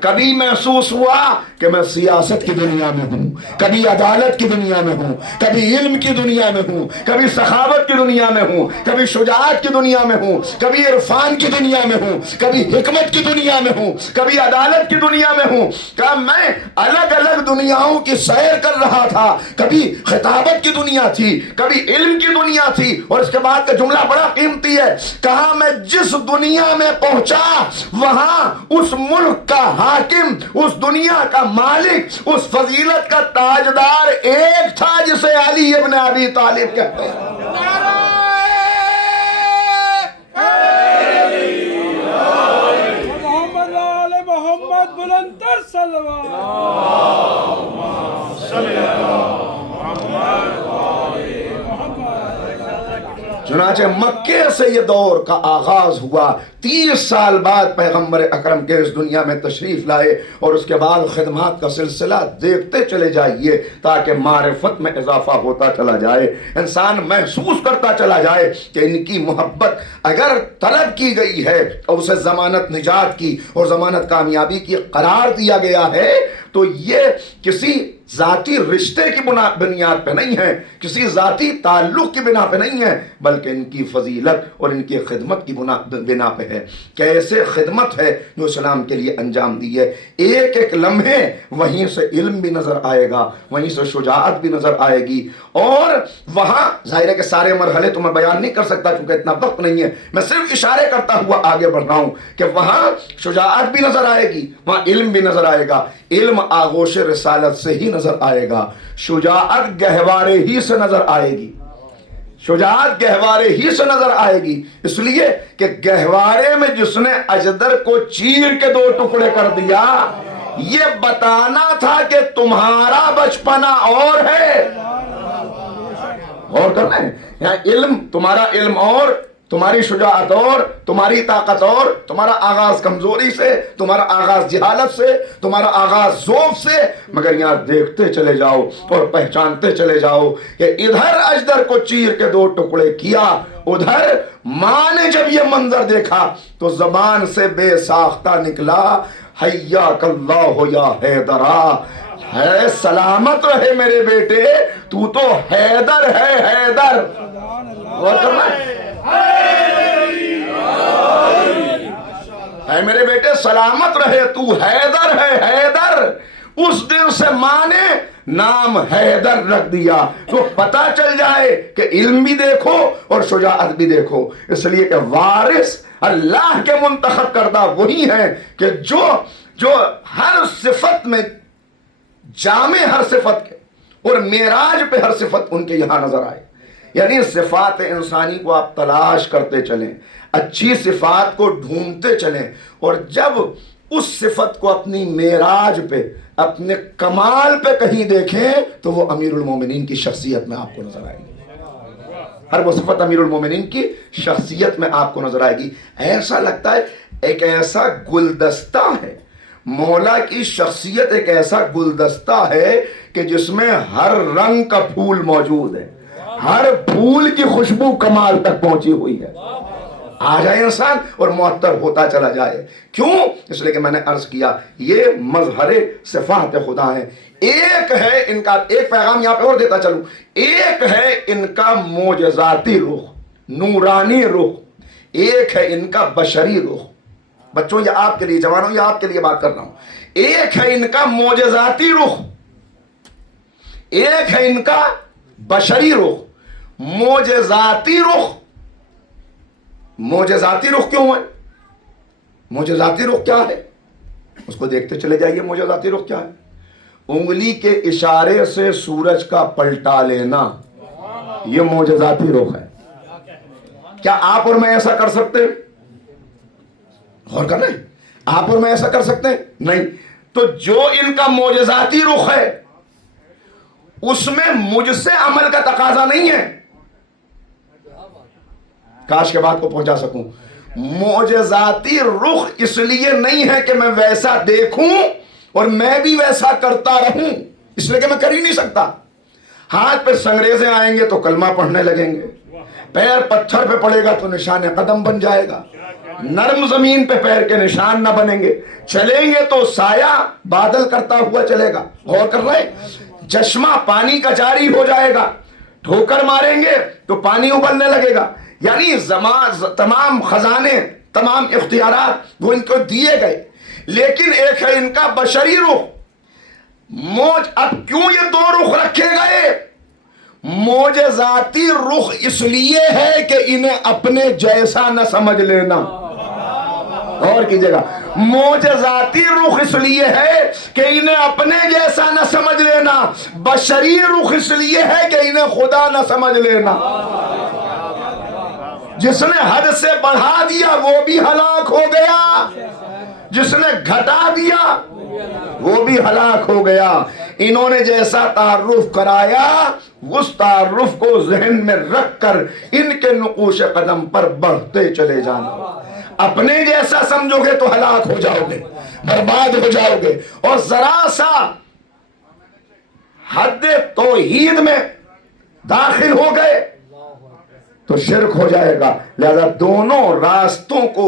کبھی محسوس ہوا کہ میں سیاست کی دنیا میں ہوں، کبھی عدالت کی دنیا میں ہوں، کبھی علم کی دنیا میں ہوں، کبھی سخاوت کی دنیا میں ہوں، کبھی شجاعت کی دنیا میں ہوں، کبھی عرفان کی دنیا میں ہوں، کبھی حکمت کی دنیا میں ہوں، کبھی عدالت کی دنیا میں ہوں. کہ میں الگ الگ دنیاؤں کی سیر کر رہا تھا. کبھی خطابت کی دنیا تھی، کبھی علم کی دنیا تھی. اور اس کے بعد کا جملہ بڑا قیمتی ہے، کہا میں جس دنیا میں پہنچا وہاں اس ملک کا حاکم، اس دنیا کا مالک، اس فضیلت کا تاجدار ایک تھا جسے علی ابن ابی طالب کہتے ہیں. محمد آل محمد بلندر صلوات. چنانچہ مکے سے یہ دور کا آغاز ہوا. 30 سال بعد پیغمبر اکرم کے اس دنیا میں تشریف لائے، اور اس کے بعد خدمات کا سلسلہ دیکھتے چلے جائیے تاکہ معرفت میں اضافہ ہوتا چلا جائے، انسان محسوس کرتا چلا جائے کہ ان کی محبت اگر طلب کی گئی ہے اور اسے ضمانت نجات کی اور ضمانت کامیابی کی قرار دیا گیا ہے تو یہ کسی ذاتی رشتے کی بنیاد پہ نہیں ہے، کسی ذاتی تعلق کی بنا پہ نہیں ہے، بلکہ ان کی فضیلت اور ان کی خدمت کی بنا پہ ہے. کیسے خدمت ہے جو اسلام کے لیے انجام دی ہے. ایک ایک لمحے وہیں سے علم بھی نظر آئے گا، وہیں سے شجاعت بھی نظر آئے گی. اور وہاں ظاہر ہے کہ سارے مرحلے تو میں بیان نہیں کر سکتا کیونکہ اتنا وقت نہیں ہے، میں صرف اشارے کرتا ہوا آگے بڑھ رہا ہوں کہ وہاں شجاعت بھی نظر آئے گی، وہاں علم بھی نظر آئے گا. علم آغوش رسالت سے ہی نظر آئے گا، شجاعت گہوارے ہی سے نظر آئے گی، شجاعت گہوارے ہی سے نظر آئے گی. اس لیے کہ گہوارے میں جس نے اجدر کو چیر کے 2 ٹکڑے کر دیا، یہ بتانا تھا کہ تمہارا بچپنا اور ہے. غور کرنا ہے، یہاں علم، تمہارا علم اور، تمہاری شجاعت اور، تمہاری طاقت اور، تمہارا آغاز کمزوری سے، تمہارا آغاز جہالت سے، تمہارا آغاز ذوف سے. مگر یہاں دیکھتے چلے جاؤ اور پہچانتے چلے جاؤ کہ ادھر اجدر کو چیر کے 2 ٹکڑے کیا، ادھر ماں نے جب یہ منظر دیکھا تو زبان سے بے ساختہ نکلا، حیاک اللہ یا حیدرا، ہے سلامت رہے میرے بیٹے، تو تو حیدر ہے، حیدر. غور کرنا ہے، اے میرے بیٹے سلامت رہے، تو حیدر ہے، حیدر. اس دن سے ماں نے نام حیدر رکھ دیا تو پتہ چل جائے کہ علم بھی دیکھو اور شجاعت بھی دیکھو. اس لیے کہ وارث اللہ کے منتخب کردہ وہی ہیں کہ جو ہر صفت میں جامع، ہر صفت کے اور معراج پہ ہر صفت ان کے یہاں نظر آئے. یعنی صفات انسانی کو آپ تلاش کرتے چلیں، اچھی صفات کو ڈھونڈتے چلیں، اور جب اس صفت کو اپنی معراج پہ، اپنے کمال پہ کہیں دیکھیں تو وہ امیر المومنین کی شخصیت میں آپ کو نظر آئے گی. ہر وہ صفت امیر المومنین کی شخصیت میں آپ کو نظر آئے گی. ایسا لگتا ہے ایک ایسا گلدستہ ہے، مولا کی شخصیت ایک ایسا گلدستہ ہے کہ جس میں ہر رنگ کا پھول موجود ہے، ہر پھول کی خوشبو کمال تک پہنچی ہوئی ہے. آ جائے انسان اور معطر ہوتا چلا جائے. کیوں؟ اس لیے کہ میں نے عرض کیا یہ مظہر صفات خدا ہے. ایک ہے ان کا، ایک پیغام یہاں پہ اور دیتا چلوں، ایک ہے ان کا معجزاتی رخ، نورانی رخ، ایک ہے ان کا بشری رخ. بچوں یہ آپ کے لیے، جوانوں یہ آپ کے لیے بات کر رہا ہوں. ایک ہے ان کا معجزاتی رخ، ایک ہے ان کا بشری رخ. معجزاتی رخ، معجزاتی رخ کیوں ہے؟ معجزاتی رخ کیا ہے؟ اس کو دیکھتے چلے جائیے. معجزاتی رخ کیا ہے؟ انگلی کے اشارے سے سورج کا پلٹا لینا، یہ معجزاتی رخ ہے. کیا آپ اور میں ایسا کر سکتے ہیں؟ غور کرنا ہے، آپ اور میں ایسا کر سکتے ہیں؟ نہیں. تو جو ان کا معجزاتی رخ ہے اس میں مجھ سے عمل کا تقاضا نہیں ہے. کاش کے بات کو پہنچا سکوں. معجزاتی رخ اس لیے نہیں ہے کہ میں ویسا دیکھوں اور میں بھی ویسا کرتا رہوں، اس لیے کہ میں کر ہی نہیں سکتا. ہاتھ پہ سنگریزے آئیں گے تو کلمہ پڑھنے لگیں گے، پیر پتھر پہ پڑے گا تو نشان قدم بن جائے گا، نرم زمین پہ پیر کے نشان نہ بنیں گے، چلیں گے تو سایہ بادل کرتا ہوا چلے گا. غور کر رہے ہیں؟ چشمہ پانی کا جاری ہو جائے گا، ٹھوکر ماریں گے تو پانی ابلنے لگے گا. یعنی تمام خزانے، تمام اختیارات وہ ان کو دیے گئے، لیکن ایک ہے ان کا بشری رخ. اب کیوں یہ دو رخ رکھے گئے؟ معجزاتی رخ اس لیے ہے کہ انہیں اپنے جیسا نہ سمجھ لینا. اور کیجئے گا، معجزاتی رخ اس لیے ہے کہ انہیں اپنے جیسا نہ سمجھ لینا، بشری رخ اس لیے ہے کہ انہیں خدا نہ سمجھ لینا. جس نے حد سے بڑھا دیا وہ بھی ہلاک ہو گیا، جس نے گھٹا دیا وہ بھی ہلاک ہو گیا. انہوں نے جیسا تعارف کرایا اس تعارف کو ذہن میں رکھ کر ان کے نقوش قدم پر بڑھتے چلے جانا. اپنے جیسا سمجھو گے تو ہلاک ہو جاؤ گے، برباد ہو جاؤ گے. اور ذرا سا حد توحید میں داخل ہو گئے تو شرک ہو جائے گا. لہذا دونوں راستوں کو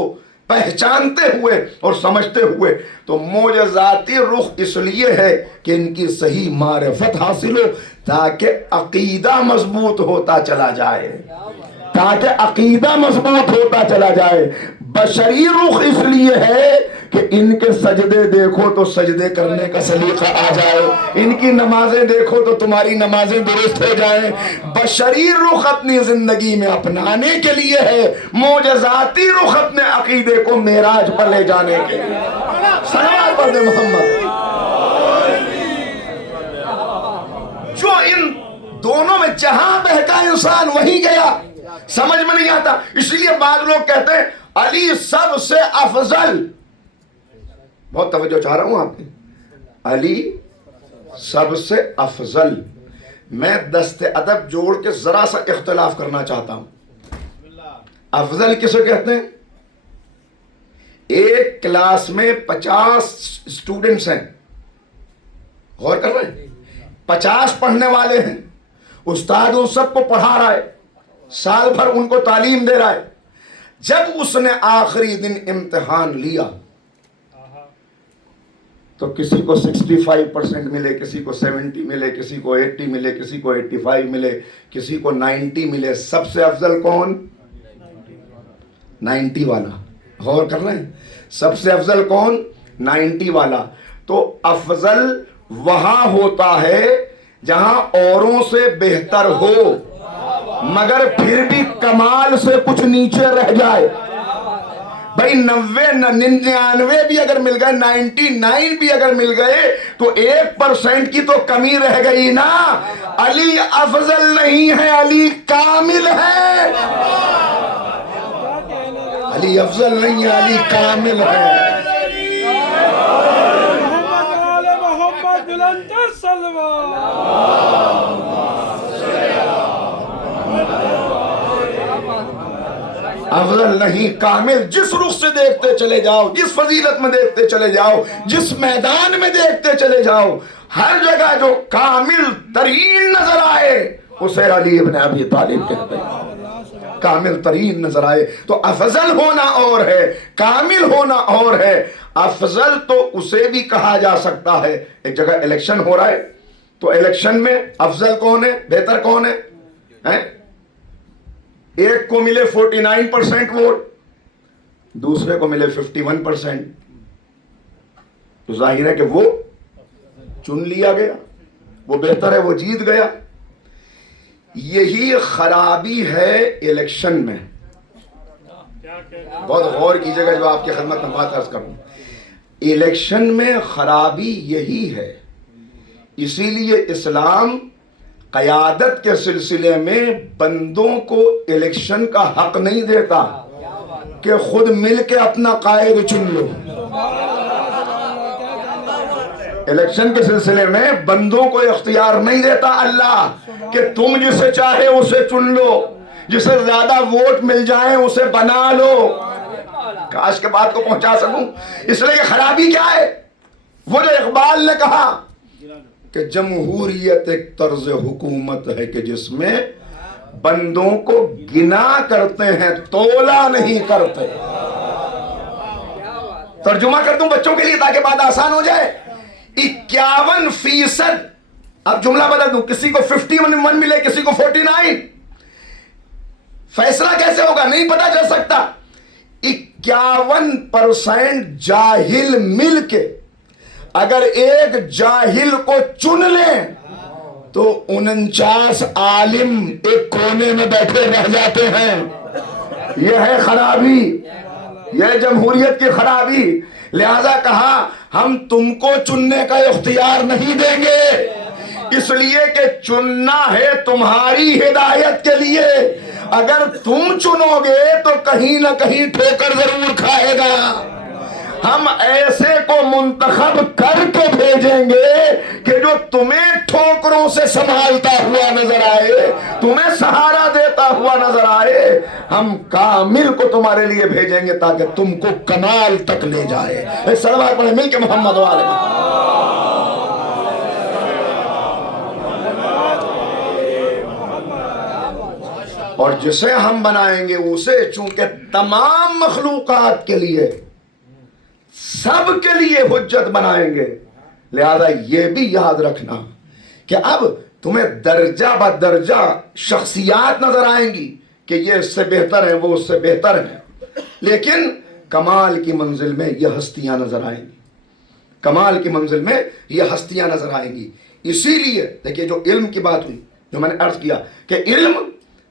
پہچانتے ہوئے اور سمجھتے ہوئے تو معجزاتی رخ اس لیے ہے کہ ان کی صحیح معرفت حاصل ہو، تاکہ عقیدہ مضبوط ہوتا چلا جائے، تاکہ عقیدہ مضبوط ہوتا چلا جائے. بشری رخ اس لیے ہے کہ ان کے سجدے دیکھو تو سجدے کرنے کا سلیقہ آ جائے، ان کی نمازیں دیکھو تو تمہاری نمازیں درست ہو جائیں. بشری رخ اپنی زندگی میں اپنانے کے لیے ہے، معجزاتی رخ اپنے عقیدے کو معراج پر لے جانے کے لیے. صلوات پڑھ دے محمد. جو ان دونوں میں جہاں بہکا انسان وہیں گیا، سمجھ میں نہیں آتا. اس لیے بعض لوگ کہتے ہیں علی سب سے افضل. بہت توجہ چاہ رہا ہوں آپ کی. علی سب سے افضل. میں دست ادب جوڑ کے ذرا سا اختلاف کرنا چاہتا ہوں. افضل کسے کہتے ہیں؟ ایک کلاس میں 50 اسٹوڈنٹس ہیں، غور کر رہے ہیں، 50 پڑھنے والے ہیں، استاد ان سب کو پڑھا رہا ہے، سال بھر ان کو تعلیم دے رہا ہے. جب اس نے آخری دن امتحان لیا تو کسی کو 65% ملے، کسی کو 70 ملے، کسی کو 80 ملے، کسی کو 85 ملے، کسی کو 90 ملے. سب سے افضل کون؟ 90 والا. غور کر رہے ہیں؟ سب سے افضل کون؟ 90 والا. تو افضل وہاں ہوتا ہے جہاں اوروں سے بہتر ہو مگر پھر بھی کمال سے کچھ نیچے رہ جائے. بھائی 99 بھی اگر مل گئے، 99 بھی اگر مل گئے تو 1% کی تو کمی رہ گئی نا. علی افضل نہیں ہے، علی کامل ہے. علی افضل نہیں ہے، علی کامل ہے. محمد بلندر صلوات. افضل نہیں، کامل. جس رخ سے دیکھتے چلے جاؤ، جس فضیلت میں دیکھتے چلے جاؤ، جس میدان میں دیکھتے چلے جاؤ، ہر جگہ جو کامل ترین نظر آئے اسے علی ابن ابی طالب کہتے ہیں. کامل ترین نظر آئے. تو افضل ہونا اور ہے، کامل ہونا اور ہے. افضل تو اسے بھی کہا جا سکتا ہے. ایک جگہ الیکشن ہو رہا ہے تو الیکشن میں افضل کون ہے، بہتر کون ہے؟ ایک کو ملے 49% ووٹ، دوسرے کو ملے 51%، تو ظاہر ہے کہ وہ چن لیا گیا، وہ بہتر ہے، وہ جیت گیا. یہی خرابی ہے الیکشن میں. بہت غور کیجیے گا جو آپ کی خدمت میں بات عرض کروں. الیکشن میں خرابی یہی ہے. اسی لیے اسلام قیادت کے سلسلے میں بندوں کو الیکشن کا حق نہیں دیتا کہ خود مل کے اپنا قائد چن لو. الیکشن کے سلسلے میں بندوں کو اختیار نہیں دیتا اللہ کہ تم جسے چاہے اسے چن لو، جسے زیادہ ووٹ مل جائیں اسے بنا لو۔ کاش کے بات کو پہنچا سکوں۔ اس لیے یہ خرابی کیا ہے؟ وہ جو اقبال نے کہا کہ جمہوریت ایک طرز حکومت ہے کہ جس میں بندوں کو گنا کرتے ہیں، تولا نہیں کرتے۔ ترجمہ کر دوں بچوں کے لیے تاکہ بات آسان ہو جائے۔ 51%، اب جملہ بدل دوں، کسی کو 51 ملے، کسی کو 49، فیصلہ کیسے ہوگا نہیں پتا چل سکتا۔ 51% جاہل مل کے اگر ایک جاہل کو چن لیں تو 49 عالم ایک کونے میں بیٹھے رہ جاتے ہیں۔ یہ ہے خرابی، یہ جمہوریت کی خرابی۔ لہذا کہا ہم تم کو چننے کا اختیار نہیں دیں گے، اس لیے کہ چننا ہے تمہاری ہدایت کے لیے۔ اگر تم چنو گے تو کہیں نہ کہیں ٹھوکر ضرور کھائے گا۔ ہم ایسے کو منتخب کر کے بھیجیں گے کہ جو تمہیں ٹھوکروں سے سنبھالتا ہوا نظر آئے، تمہیں سہارا دیتا ہوا نظر آئے۔ ہم کامل کو تمہارے لیے بھیجیں گے تاکہ تم کو کمال تک لے جائے۔ سلوات پڑھیں مل کے محمد والے محمد۔ اور جسے ہم بنائیں گے اسے چونکہ تمام مخلوقات کے لیے، سب کے لیے حجت بنائیں گے، لہذا یہ بھی یاد رکھنا کہ اب تمہیں درجہ بدرجہ شخصیات نظر آئیں گی کہ یہ اس سے بہتر ہیں، وہ اس سے بہتر ہیں، لیکن کمال کی منزل میں یہ ہستیاں نظر آئیں گی، کمال کی منزل میں یہ ہستیاں نظر آئیں گی۔ اسی لیے دیکھیے جو علم کی بات ہوئی، جو میں نے عرض کیا کہ علم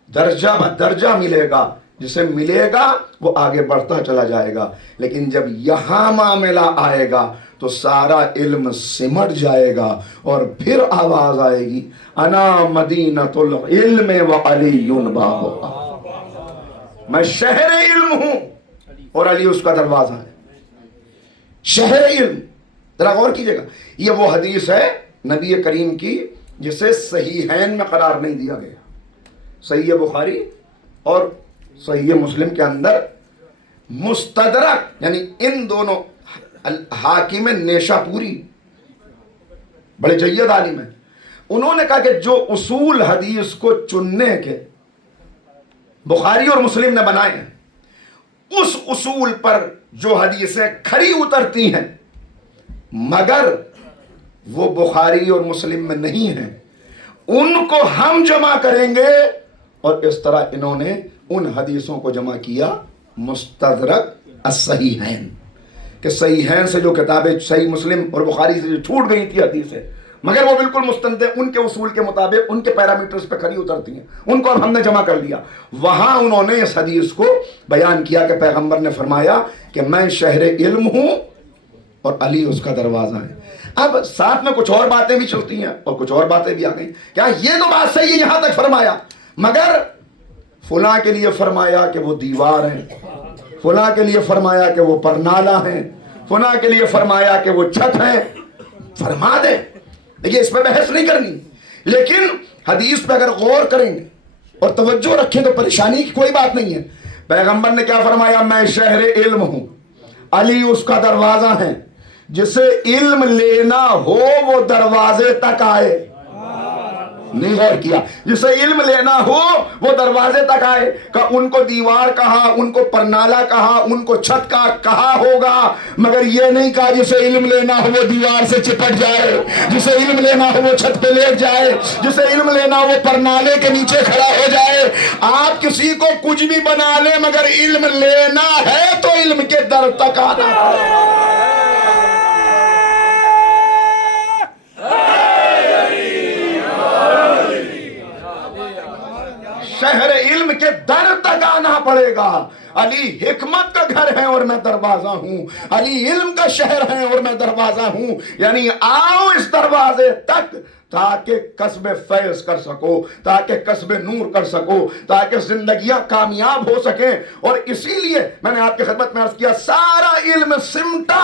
درجہ بدرجہ ملے گا، جسے ملے گا وہ آگے بڑھتا چلا جائے گا، لیکن جب یہاں معاملہ آئے گا تو سارا علم سمٹ جائے گا اور پھر آواز آئے گی انا مدینۃ العلم وعلی بابھا، میں شہر علم ہوں اور علی اس کا دروازہ ہے۔ شہر علم، ذرا غور کیجئے گا، یہ وہ حدیث ہے نبی کریم کی جسے صحیحین میں قرار نہیں دیا گیا۔ صحیح بخاری اور صحیح مسلم کے اندر مستدرک، یعنی ان دونوں، حاکم نیشا پوری بڑے جید عالم ہیں، انہوں نے کہا کہ جو اصول حدیث کو چننے کے بخاری اور مسلم نے بنائے ہیں، اس اصول پر جو حدیثیں کھری اترتی ہیں مگر وہ بخاری اور مسلم میں نہیں ہیں، ان کو ہم جمع کریں گے، اور اس طرح انہوں نے ان حدیثوں کو جمع کیا مستدرک الصحیحین، کہ صحیحین سے جو کتابیں صحیح مسلم اور بخاری سے جو چھوٹ گئی تھی حدیثیں مگر وہ بالکل مستند ان کے اصول کے مطابق ان کے پیرامیٹرز پہ کھری اترتی ہیں، ان کو اب ہم نے جمع کر دیا۔ وہاں انہوں نے اس حدیث کو بیان کیا کہ پیغمبر نے فرمایا کہ میں شہر علم ہوں اور علی اس کا دروازہ ہے۔ اب ساتھ میں کچھ اور باتیں بھی چلتی ہیں اور کچھ اور باتیں بھی آ گئیں، کیا یہ تو بات صحیح ہے، یہاں تک فرمایا، مگر فلاں کے لیے فرمایا کہ وہ دیوار ہیں، فلاں کے لیے فرمایا کہ وہ پرنالہ ہیں، فلاں کے لیے فرمایا کہ وہ چھت ہیں، فرما دے، دیکھیے اس پہ بحث نہیں کرنی، لیکن حدیث پہ اگر غور کریں گے اور توجہ رکھیں تو پریشانی کی کوئی بات نہیں ہے۔ پیغمبر نے کیا فرمایا؟ میں شہر علم ہوں، علی اس کا دروازہ ہے، جسے علم لینا ہو وہ دروازے تک آئے۔ نہیں غور کیا؟ جسے علم لینا ہو وہ دروازے تک آئے، کہ ان کو دیوار کہا، ان کو پرنالہ کہا، ان کو چھت کا کہا ہوگا، مگر یہ نہیں کہا جسے علم لینا ہو وہ دیوار سے چپٹ جائے، جسے علم لینا ہو وہ چھت پہ لیٹ جائے، جسے علم لینا ہو وہ پرنالے کے نیچے کھڑا ہو جائے۔ آپ کسی کو کچھ بھی بنا لیں مگر علم لینا ہے تو علم کے در تک آنا ہے۔ شہر علم کے در تک آنا پڑے گا۔ علی حکمت کا گھر ہے اور میں دروازہ ہوں، علی علم کا شہر ہے اور میں دروازہ ہوں، یعنی آؤ اس دروازے تک تاکہ کسب فیض کر سکو، تاکہ کسب نور کر سکو، تاکہ زندگیاں کامیاب ہو سکیں۔ اور اسی لیے میں نے آپ کی خدمت میں عرض کیا سارا علم سمٹا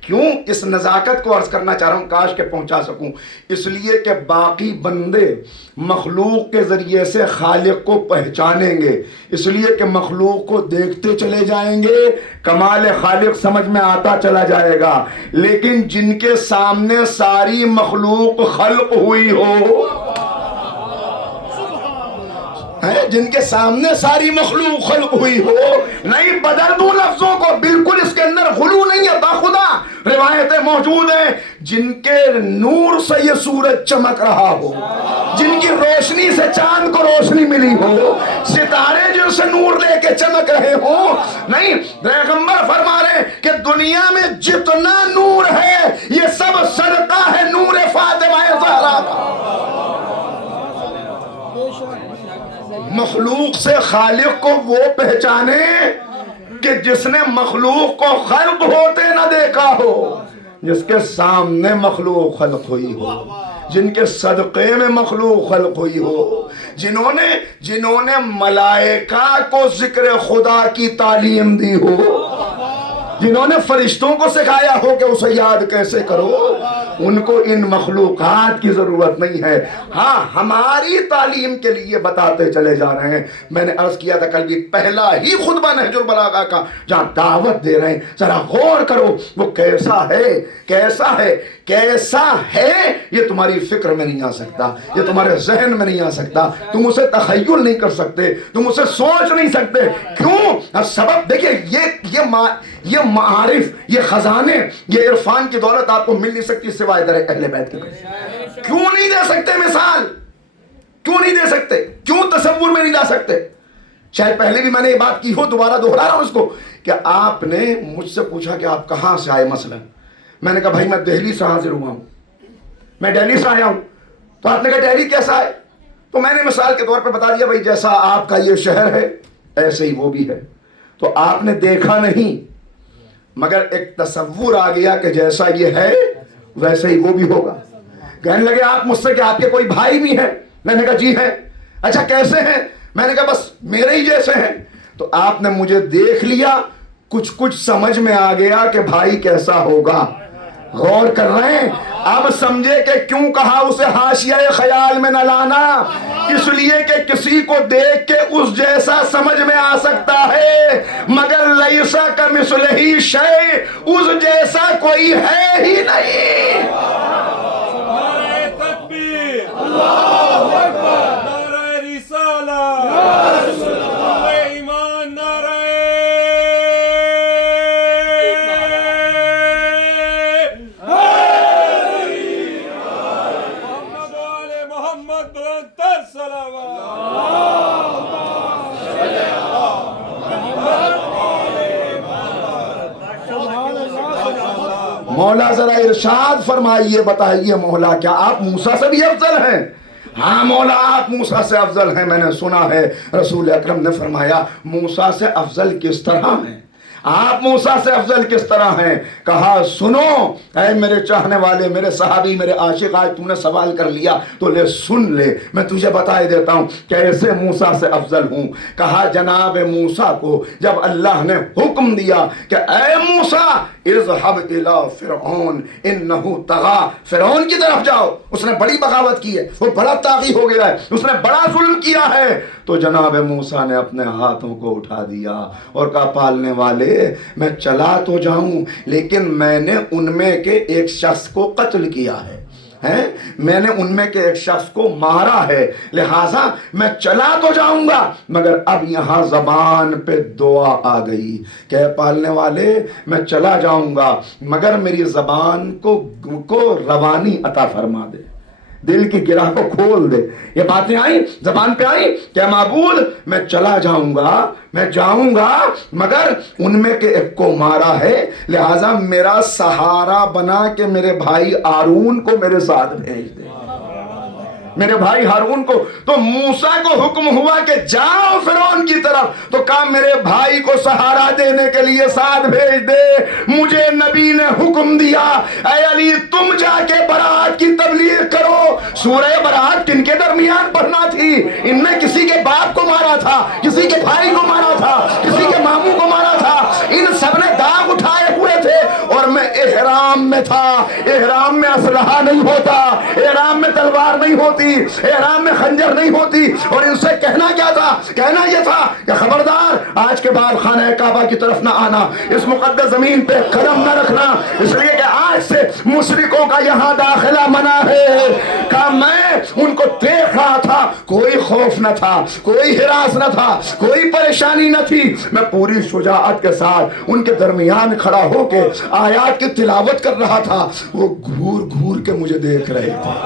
کیوں اس نزاکت کو عرض کرنا چاہ رہا ہوں, کاش کہ پہنچا سکوں, اس لیے کہ باقی بندے مخلوق کے ذریعے سے خالق کو پہچانیں گے, اس لیے کہ مخلوق کو دیکھتے چلے جائیں گے, کمال خالق سمجھ میں آتا چلا جائے گا. لیکن جن کے سامنے ساری مخلوق خلق ہوئی ہو, جن کے سامنے ساری مخلوق خلق ہوئی ہو, نہیں بدل دوں لفظوں کو, بالکل اس کے اندر غلو نہیں ہے, باخدا روایتیں موجود ہیں, جن کے نور سے یہ سورج چمک رہا ہو, جن کی روشنی سے چاند کو روشنی ملی ہو, ستارے جن سے نور لے کے چمک رہے ہو. نہیں, پیغمبر فرما رہے ہیں کہ دنیا میں جتنا نور ہے یہ سب صدقہ ہے نور فاطمہ زہرا کا. مخلوق سے خالق کو وہ پہچانے کہ جس نے مخلوق کو خلق ہوتے نہ دیکھا ہو, جس کے سامنے مخلوق خلق ہوئی ہو, جن کے صدقے میں مخلوق خلق ہوئی ہو, جنہوں نے ملائکہ کو ذکر خدا کی تعلیم دی ہو, جنہوں نے فرشتوں کو سکھایا ہو کہ اسے یاد کیسے کرو, ان کو ان مخلوقات کی ضرورت نہیں ہے. ہاں, ہماری تعلیم کے لیے بتاتے چلے جا رہے ہیں. میں نے عرض کیا تھا کل بھی, پہلا ہی خطبہ نہج البلاغہ کا جہاں دعوت دے رہے ہیں, ذرا غور کرو وہ کیسا ہے, کیسا ہے, کیسا ہے. یہ تمہاری فکر میں نہیں آ سکتا, یہ تمہارے ذہن میں نہیں آ سکتا, تم اسے تخیل نہیں کر سکتے, تم اسے سوچ نہیں سکتے. کیوں؟ سبب دیکھیں, یہ معارف, یہ خزانے, یہ عرفان کی دولت آپ کو مل نہیں سکتی سوائے در اہل بیت کے. کیوں نہیں دے سکتے مثال, کیوں نہیں دے سکتے, کیوں تصور میں نہیں لا سکتے؟ شاید پہلے بھی میں نے یہ بات کی ہو, دوبارہ دوہرا رہا ہوں اس کو, کہ آپ نے مجھ سے پوچھا کہ آپ کہاں سے آئے مثلا. میں نے کہا بھائی میں دہلی سے حاضر ہوا ہوں, میں دہلی سے آیا ہوں. تو آپ نے کہا دہلی کیسا ہے؟ تو میں نے مثال کے طور پہ بتا دیا بھائی جیسا آپ کا یہ شہر ہے ایسے ہی وہ بھی ہے. تو آپ نے دیکھا نہیں, مگر ایک تصور آ گیا کہ جیسا یہ ہے ویسے ہی وہ بھی ہوگا. کہنے لگے آپ مجھ سے کہ آپ کے کوئی بھائی بھی ہیں؟ میں نے کہا جی ہیں. اچھا کیسے ہیں؟ میں نے کہا بس میرے ہی جیسے ہیں. تو آپ نے مجھے دیکھ لیا, کچھ سمجھ میں آ گیا کہ بھائی کیسا ہوگا. غور کر رہے ہیں؟ اب سمجھے کہ کیوں کہا اسے حاشیہ خیال میں نہ لانا, اس لیے کہ کسی کو دیکھ کے اس جیسا سمجھ میں آ سکتا ہے, مگر لیسا کمثلہ شیء, اس جیسا کوئی ہے ہی نہیں. نعرہ تکبیر, اللہ اکبر, نعرہ رسالہ, نعرہ ایمان, نعرہ محمد بلندتر صلوات. مولا ذرا ارشاد فرمائیے, بتائیے مولا کیا آپ موسیٰ سے بھی افضل ہیں؟ ہاں مولا آپ موسیٰ سے افضل ہیں. میں نے سنا ہے رسول اکرم نے فرمایا موسیٰ سے افضل کس طرح ہیں, آپ موسیٰ سے افضل کس طرح ہیں؟ کہا سنو اے میرے چاہنے والے, میرے صحابی, میرے عاشق, آج تم نے سوال کر لیا تو لے سن لے, میں تجھے بتائے دیتا ہوں کیسے موسیٰ سے افضل ہوں. کہا جناب موسیٰ کو جب اللہ نے حکم دیا کہ اے موسیٰ اذهب الى فرعون انه طغى, فرعون کی طرف جاؤ, اس نے بڑی بغاوت کی ہے, وہ بڑا طاغی ہو گیا ہے, اس نے بڑا ظلم کیا ہے. تو جناب موسیٰ نے اپنے ہاتھوں کو اٹھا دیا اور کہا پالنے والے میں چلا تو جاؤں لیکن میں نے ان میں کے ایک شخص کو قتل کیا ہے, میں نے ان میں کے ایک شخص کو مارا ہے, لہٰذا میں چلا تو جاؤں گا مگر اب یہاں زبان پہ دعا آ گئی کہ پالنے والے میں چلا جاؤں گا مگر میری زبان کو روانی عطا فرما دے, دل کی گرہ کو کھول دے. یہ باتیں آئیں زبان پہ آئیں کہ معبود میں چلا جاؤں گا, میں جاؤں گا مگر ان میں کے ایک کو مارا ہے, لہٰذا میرا سہارا بنا کے میرے بھائی ہارون کو میرے ساتھ بھیج دے, میرے بھائی ہارون کو. تو موسیٰ کو حکم ہوا کہ جاؤ فرعون کی طرف, تو کہا میرے بھائی کو سہارا دینے کے لیے ساتھ بھیج دے. مجھے نبی نے حکم دیا اے علی تم جا کے برات کی تبلیغ کرو. سورہ برات کن کے درمیان پڑھنا تھی؟ ان میں کسی کے باپ کو مارا تھا, کسی کے بھائی کو مارا تھا, کسی کے ماموں کو مارا تھا, ان سب نے داغ اٹھائے ہوئے احرام میں تھا. احرام میں اسلحہ نہیں ہوتا, احرام میں تلوار نہیں ہوتی, احرام میں خنجر نہیں ہوتی. اور ان سے کہنا کیا تھا؟ کہنا یہ تھا کہ خبردار آج کے بعد خانہ کعبہ کی طرف نہ آنا, اس مقدس زمین پہ قدم نہ رکھنا, اس لیے کہ آج سے مشرکوں کا یہاں داخلہ منع ہے. کہ میں ان کو دیکھ رہا تھا, کوئی خوف نہ تھا, کوئی ہراس نہ تھا, کوئی پریشانی نہ تھی. میں پوری شجاعت کے ساتھ ان کے درمیان کھڑا ہو کے آیات کی تلاوت کر رہا تھا. وہ گھور گھور کے مجھے دیکھ رہے تھے,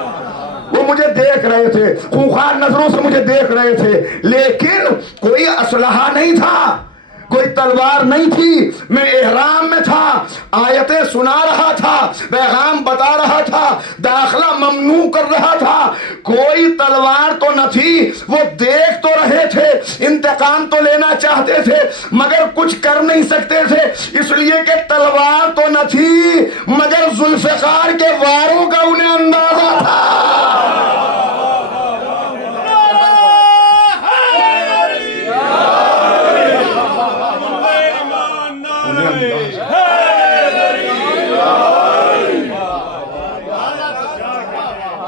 وہ مجھے دیکھ رہے تھے, خونخوار نظروں سے مجھے دیکھ رہے تھے, لیکن کوئی اسلحہ نہیں تھا, کوئی تلوار نہیں تھی. میں احرام میں تھا, آیتیں سنا رہا تھا, پیغام بتا رہا تھا, داخلہ ممنوع کر رہا تھا. کوئی تلوار تو نہ تھی, وہ دیکھ تو رہے تھے, انتقام تو لینا چاہتے تھے, مگر کچھ کر نہیں سکتے تھے, اس لیے کہ تلوار تو نہ تھی, مگر ذوالفقار کے واروں کا انہیں اندازہ تھا.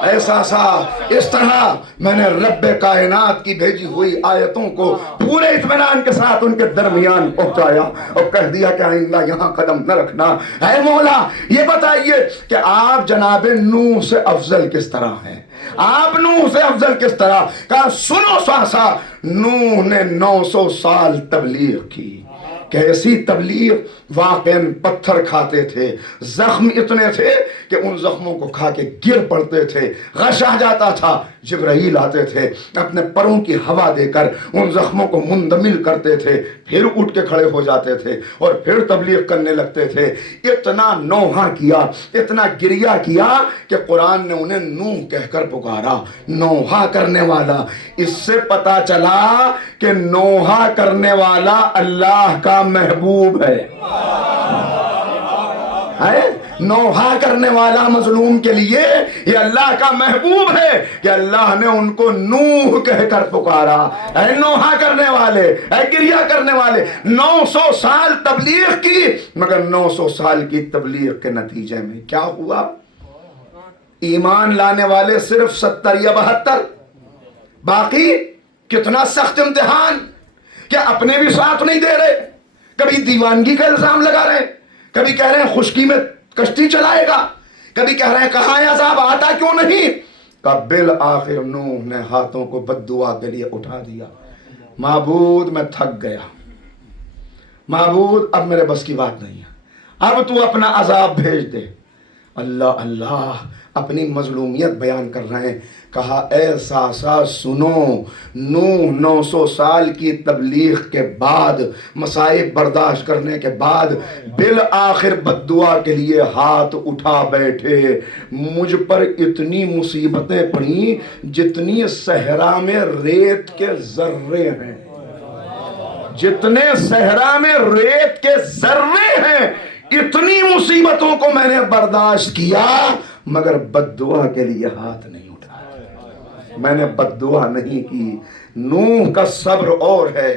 ایسا سا اس طرح میں نے رب کائنات کی بھیجی ہوئی آیتوں کو پورے اطمینان کے ساتھ ان کے درمیان پہنچایا اور کہہ دیا کہ آئندہ یہاں قدم نہ رکھنا. اے مولا یہ بتائیے کہ آپ جناب نوح سے افضل کس طرح ہیں, آپ نوح سے افضل کس طرح. کہا سنو ساسا, نوح نے 900 سال تبلیغ کی. کیسی تبلیغ, واقعاً پتھر کھاتے تھے, زخم اتنے تھے کہ ان زخموں کو کھا کے گر پڑتے تھے, غش آ جاتا تھا, جبرائیل آتے تھے, اپنے پروں کی ہوا دے کر ان زخموں کو مندمل کرتے تھے, پھر اٹھ کے کھڑے ہو جاتے تھے اور پھر تبلیغ کرنے لگتے تھے. اتنا نوحہ کیا, اتنا گریہ کیا کہ قرآن نے انہیں نوح کہہ کر پکارا, نوحہ کرنے والا. اس سے پتا چلا کہ نوحہ کرنے والا اللہ کا محبوب ہے. نوحہ کرنے والا مظلوم کے لیے یہ اللہ کا محبوب ہے کہ اللہ نے ان کو نوح کہہ کر پکارا. اے نوحہ کرنے والے, اے گریہ کرنے والے, 900 سال تبلیغ کی, مگر 900 سال کی تبلیغ کے نتیجے میں کیا ہوا؟ ایمان لانے والے صرف 70 یا 72, باقی کتنا سخت امتحان کہ اپنے بھی ساتھ نہیں دے رہے, کبھی دیوانگی کا الزام لگا رہے, کبھی کہہ رہے ہیں خشکی میں کشتی چلائے گا, کبھی کہہ رہے ہیں کہاں ہے عذاب, آتا کیوں نہیں. کہ بالآخر نوح نے ہاتھوں کو بد دعا کے لیے اٹھا دیا, معبود میں تھک گیا, معبود اب میرے بس کی بات نہیں ہے, اب تو اپنا عذاب بھیج دے. اللہ اللہ اپنی مظلومیت بیان کر رہے ہیں. کہا اے ساسا سنو, نوح 900 سال کی تبلیغ کے بعد, مصائب برداشت کرنے کے بعد بالآخر بد دعا کے لیے ہاتھ اٹھا بیٹھے. مجھ پر اتنی مصیبتیں پڑیں جتنی صحرا میں ریت کے ذرے ہیں, جتنے صحرا میں ریت کے ذرے ہیں, اتنی مصیبتوں کو میں نے برداشت کیا, مگر بد دعا کے لیے ہاتھ نہیں اٹھایا, میں نے بد دعا نہیں کی. نوح کا صبر اور ہے,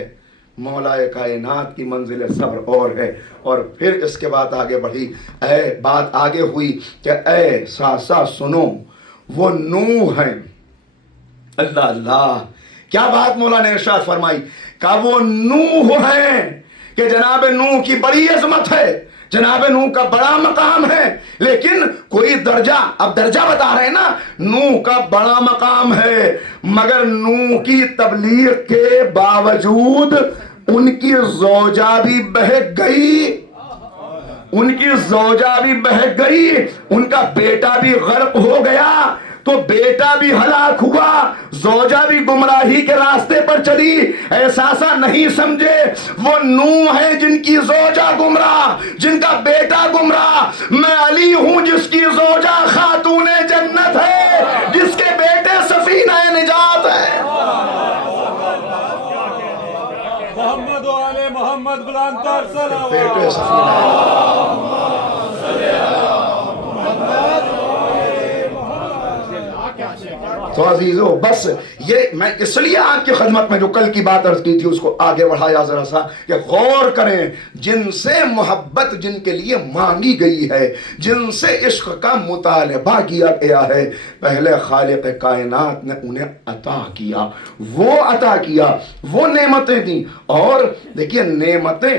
مولا کائنات کی منزل صبر اور ہے. اور پھر اس کے بعد آگے بڑھی, بات آگے ہوئی کہ اے ساسا سنو, وہ نوح ہیں. اللہ اللہ کیا بات مولا نے ارشاد فرمائی, کہ وہ نوح ہیں کہ جناب نوح کی بڑی عظمت ہے, جناب نوح کا بڑا مقام ہے, لیکن کوئی درجہ, اب درجہ بتا رہے ہیں نا, نوح کا بڑا مقام ہے, مگر نوح کی تبلیغ کے باوجود ان کی زوجہ بھی بہک گئی, ان کی زوجہ بھی بہک گئی, ان کا بیٹا بھی غرق ہو گیا, تو بیٹا بھی ہلاک ہوا, زوجہ بھی گمراہی کے راستے پر چلی. احساسا نہیں سمجھے, وہ نوح ہے جن کی زوجہ گمراہ, جن کا بیٹا گمراہ. میں علی ہوں جس کی زوجہ خاتون جنت ہے, جس کے بیٹے سفینہ نجات ہے. محمد و آل محمد بلند تر صلوات. بیٹے سفینہ تو عزیزو بس یہ میں اس لیے آپ کی خدمت میں جو کل کی بات عرض کی تھی اس کو آگے بڑھایا ذرا سا کہ غور کریں جن سے محبت جن کے لیے مانگی گئی ہے، جن سے عشق کا مطالبہ کیا گیا ہے، پہلے خالق کائنات نے انہیں عطا کیا، وہ عطا کیا، وہ نعمتیں دیں. اور دیکھیے نعمتیں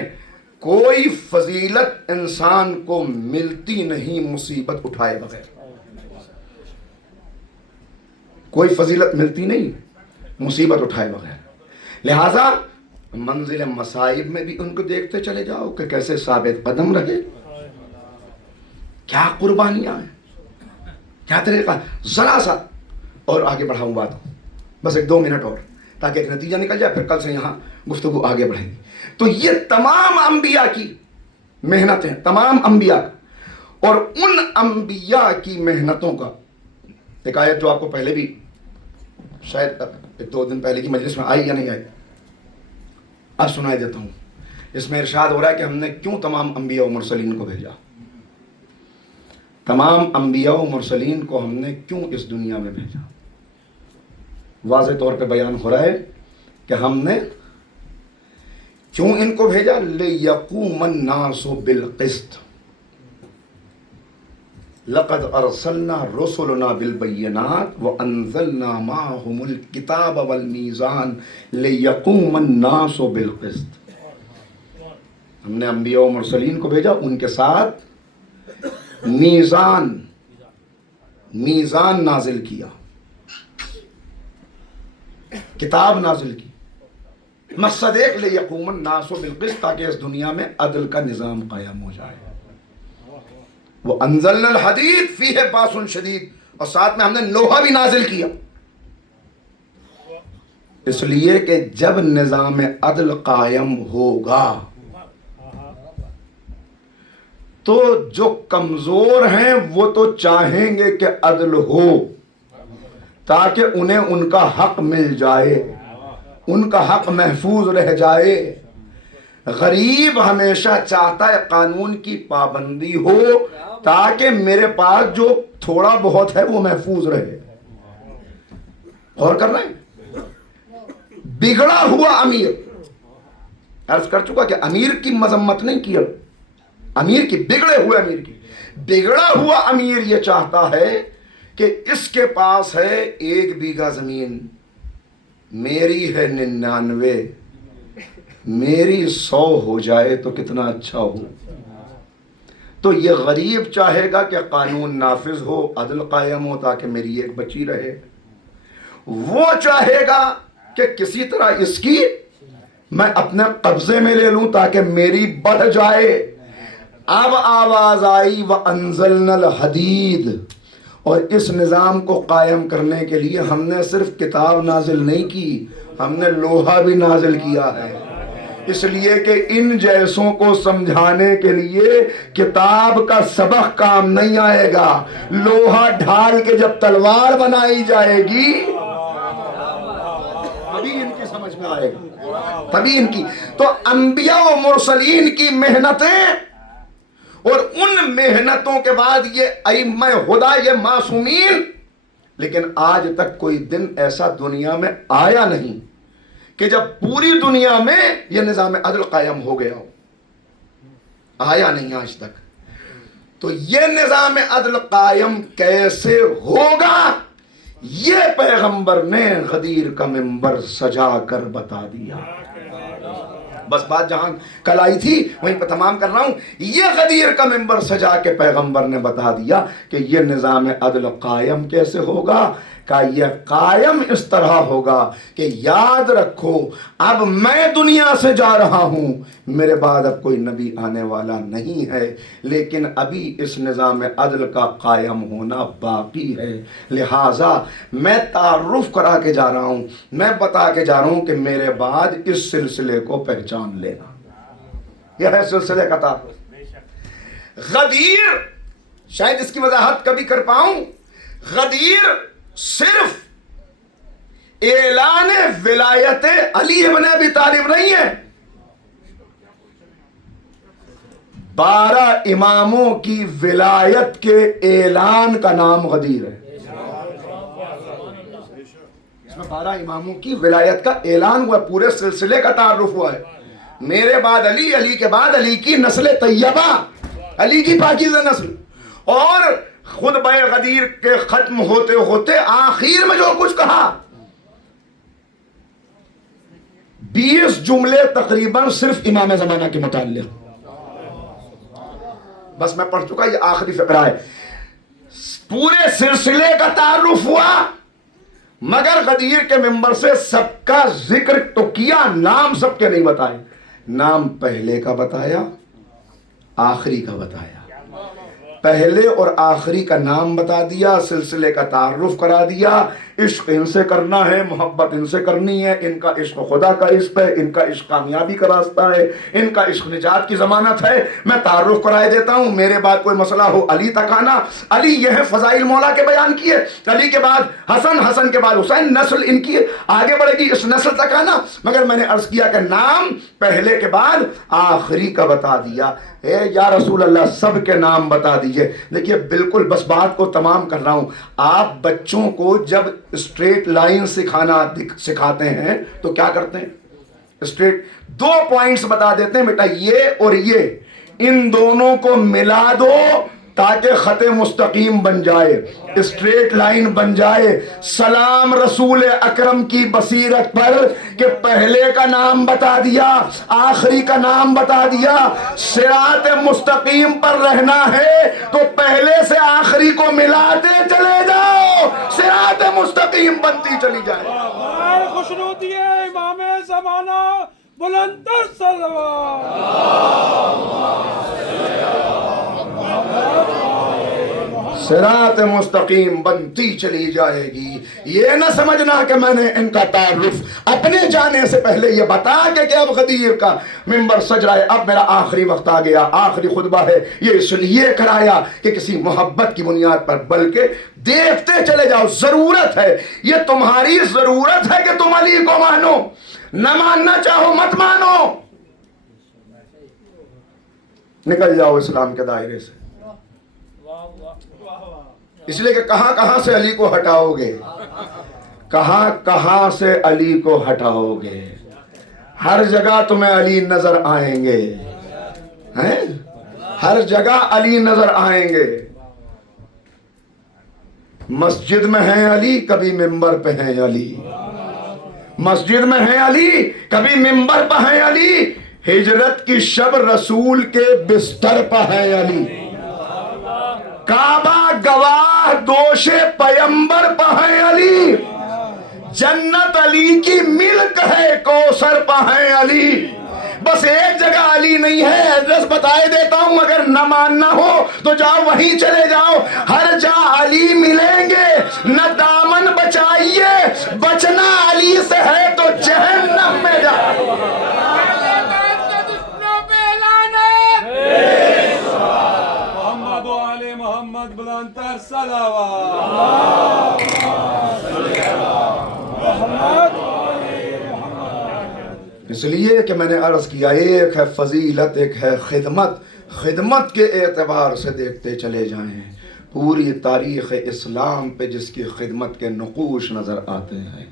کوئی فضیلت انسان کو ملتی نہیں مصیبت اٹھائے بغیر. کوئی فضیلت ملتی نہیں مصیبت اٹھائے بغیر. لہذا منزل مصائب میں بھی ان کو دیکھتے چلے جاؤ کہ کیسے ثابت قدم رہے، کیا قربانیاں ہیں، کیا طریقہ. ذرا سا اور آگے بڑھاؤں بات کو، بس 1-2 منٹ اور، تاکہ ایک نتیجہ نکل جائے، پھر کل سے یہاں گفتگو آگے بڑھیں گی. تو یہ تمام انبیاء کی محنتیں، تمام انبیاء اور ان انبیاء کی محنتوں کا ایک آیت جو آپ کو پہلے بھی شاید 1-2 دن پہلے کی مجلس میں آئی یا نہیں آئی، اب سنائی دیتا ہوں. اس میں ارشاد ہو رہا ہے کہ ہم نے کیوں تمام انبیاء و مرسلین کو بھیجا. تمام انبیاء و مرسلین کو ہم نے کیوں اس دنیا میں بھیجا. واضح طور پہ بیان ہو رہا ہے کہ ہم نے کیوں ان کو بھیجا. لِيَقُومَ النَّاسُ بِالْقِسْطِ لَقَدْ أَرْسَلْنَا رُسُلُنَا بِالْبَيِّنَاتِ وَأَنزَلْنَا مَعَهُمُ الْكِتَابَ وَالْمِيزَانَ لِيَقُومَ النَّاسُ بِالْقِسْطِ. ہم نے انبیاء و مرسلین کو بھیجا، ان کے ساتھ میزان نازل کیا، کتاب نازل کی. مقصد ایک لِيَقُومَ النَّاسُ بِالْقِسْطِ، تاکہ اس دنیا میں عدل کا نظام قائم ہو جائے. وَأَنزَلْنَا الْحَدِيدَ فِيهِ بَأْسٌ شَدِيدٌ، اور ساتھ میں ہم نے لوہا بھی نازل کیا، اس لیے کہ جب نظام عدل قائم ہوگا تو جو کمزور ہیں وہ تو چاہیں گے کہ عدل ہو تاکہ انہیں ان کا حق مل جائے، ان کا حق محفوظ رہ جائے. غریب ہمیشہ چاہتا ہے قانون کی پابندی ہو تاکہ میرے پاس جو تھوڑا بہت ہے وہ محفوظ رہے. غور کر رہے ہیں. بگڑا ہوا امیر، عرض کر چکا کہ امیر کی مذمت نہیں کی، امیر کی، بگڑے ہوئے امیر کی. بگڑا ہوا امیر یہ چاہتا ہے کہ اس کے پاس ہے 1 بیگھہ زمین، میری ہے 99، میری 100 ہو جائے تو کتنا اچھا ہو. تو یہ غریب چاہے گا کہ قانون نافذ ہو، عدل قائم ہو تاکہ میری ایک بچی رہے. وہ چاہے گا کہ کسی طرح اس کی میں اپنے قبضے میں لے لوں تاکہ میری بڑھ جائے. اب آواز آئی وَأَنزَلْنَا الْحَدِيدَ، اور اس نظام کو قائم کرنے کے لیے ہم نے صرف کتاب نازل نہیں کی، ہم نے لوہا بھی نازل کیا ہے. اس لیے کہ ان جیسوں کو سمجھانے کے لیے کتاب کا سبق کام نہیں آئے گا، لوہا ڈھال کے جب تلوار بنائی جائے گی تبھی ان کی سمجھ میں آئے گا، تبھی ان کی. تو انبیاء و مرسلین کی محنتیں اور ان محنتوں کے بعد یہ ائمہ ہدی، یہ معصومین. لیکن آج تک کوئی دن ایسا دنیا میں آیا نہیں کہ جب پوری دنیا میں یہ نظام عدل قائم ہو گیا ہو، آیا نہیں آج تک. تو یہ نظام عدل قائم کیسے ہوگا یہ پیغمبر نے غدیر کا منبر سجا کر بتا دیا. بس بات جہاں کل آئی تھی وہیں پہ تمام کر رہا ہوں. یہ غدیر کا منبر سجا کے پیغمبر نے بتا دیا کہ یہ نظام عدل قائم کیسے ہوگا. کہ یہ قائم اس طرح ہوگا کہ یاد رکھو اب میں دنیا سے جا رہا ہوں، میرے بعد اب کوئی نبی آنے والا نہیں ہے، لیکن ابھی اس نظام عدل کا قائم ہونا باقی ہے. لہٰذا میں تعارف کرا کے جا رہا ہوں، میں بتا کے جا رہا ہوں کہ میرے بعد اس سلسلے کو پہچان لینا. یہ ہے سلسلے کا تعارف. غدیر، شاید اس کی وضاحت کبھی کر پاؤں، غدیر صرف اعلان ولایت علی ابن ابی طالب نہیں ہے، 12 اماموں کی ولایت کے اعلان کا نام غدیر ہے. اس میں 12 اماموں کی ولایت کا اعلان ہوا، پورے سلسلے کا تعارف ہوا ہے. میرے بعد علی، علی کے بعد علی کی نسل طیبہ، علی کی پاکیزہ نسل. اور خطبہ غدیر کے ختم ہوتے ہوتے آخر میں جو کچھ کہا، 20 جملے تقریباً صرف امام زمانہ کے متعلق. بس میں پڑھ چکا، یہ آخری فقرہ ہے. پورے سلسلے کا تعارف ہوا، مگر غدیر کے ممبر سے سب کا ذکر تو کیا، نام سب کے نہیں بتائے. نام پہلے کا بتایا، آخری کا بتایا. پہلے اور آخری کا نام بتا دیا، سلسلے کا تعارف کرا دیا. عشق ان سے کرنا ہے، محبت ان سے کرنی ہے، ان کا عشق خدا کا عشق ہے، ان کا عشق کامیابی کا راستہ ہے، ان کا عشق نجات کی ضمانت ہے. میں تعارف کرائے دیتا ہوں. میرے بعد کوئی مسئلہ ہو علی تک آنا. علی یہ ہے فضائل مولا کے بیان کیے. علی کے بعد حسن، حسن کے بعد حسین، نسل ان کی آگے بڑھے گی، اس نسل تک آنا. مگر میں نے عرض کیا کہ نام پہلے کے بعد آخری کا بتا دیا. اے یا رسول اللہ سب کے نام بتا دیجئے. دیکھیے بالکل بس بات کو تمام کر رہا ہوں. آپ بچوں کو جب اسٹریٹ لائن سکھاتے ہیں تو کیا کرتے ہیں؟ اسٹریٹ 2 پوائنٹس بتا دیتے ہیں، بیٹا یہ اور یہ، ان دونوں کو ملا دو تاکہ خط مستقیم بن جائے، اسٹریٹ لائن بن جائے. سلام رسول اکرم کی بصیرت پر کہ پہلے کا نام بتا دیا، آخری کا نام بتا دیا. صراط مستقیم پر رہنا ہے تو پہلے سے آخری کو ملاتے چلے جاؤ، صراط مستقیم بنتی چلی جائے. خوشنودی ہے امام زمانہ بلند تر صلوات. صراط مستقیم بنتی چلی جائے گی. یہ نہ سمجھنا کہ میں نے ان کا تعارف اپنے جانے سے پہلے یہ بتا کے کہ اب غدیر کا ممبر سج رہا ہے، اب میرا آخری وقت آ گیا، آخری خطبہ ہے. یہ اس لیے کرایا کہ کسی محبت کی بنیاد پر، بلکہ دیکھتے چلے جاؤ. ضرورت ہے، یہ تمہاری ضرورت ہے کہ تم علی کو مانو. نہ ماننا چاہو مت مانو، نکل جاؤ اسلام کے دائرے سے. اس لیے کہ کہاں کہاں سے علی کو ہٹاؤ گے، کہاں کہاں سے علی کو ہٹاؤ گے. ہر جگہ تمہیں علی نظر آئیں گے، ہر جگہ علی نظر آئیں گے. مسجد میں ہیں علی، کبھی ممبر پہ ہیں علی. مسجد میں ہیں علی، کبھی ممبر پہ ہیں علی. ہجرت کی شب رسول کے بستر پہ ہیں علی. کعبہ گواہ دوش پیمبر پہ ہیں علی. جنت علی کی ملک ہے، کوثر پہ ہیں علی. بس ایک جگہ علی نہیں ہے، ایڈریس بتائے دیتا ہوں. اگر نہ ماننا ہو تو جاؤ وہیں چلے جاؤ، ہر جا علی ملیں گے. نہ دامن بچائیے، بچنا علی سے ہے تو جہنم میں جاؤ. محمد و آل محمد بلند تر صلوات. اس لیے کہ میں نے عرض کیا، ایک ہے فضیلت، ایک ہے خدمت. خدمت کے اعتبار سے دیکھتے چلے جائیں، پوری تاریخ اسلام پہ جس کی خدمت کے نقوش نظر آتے ہیں،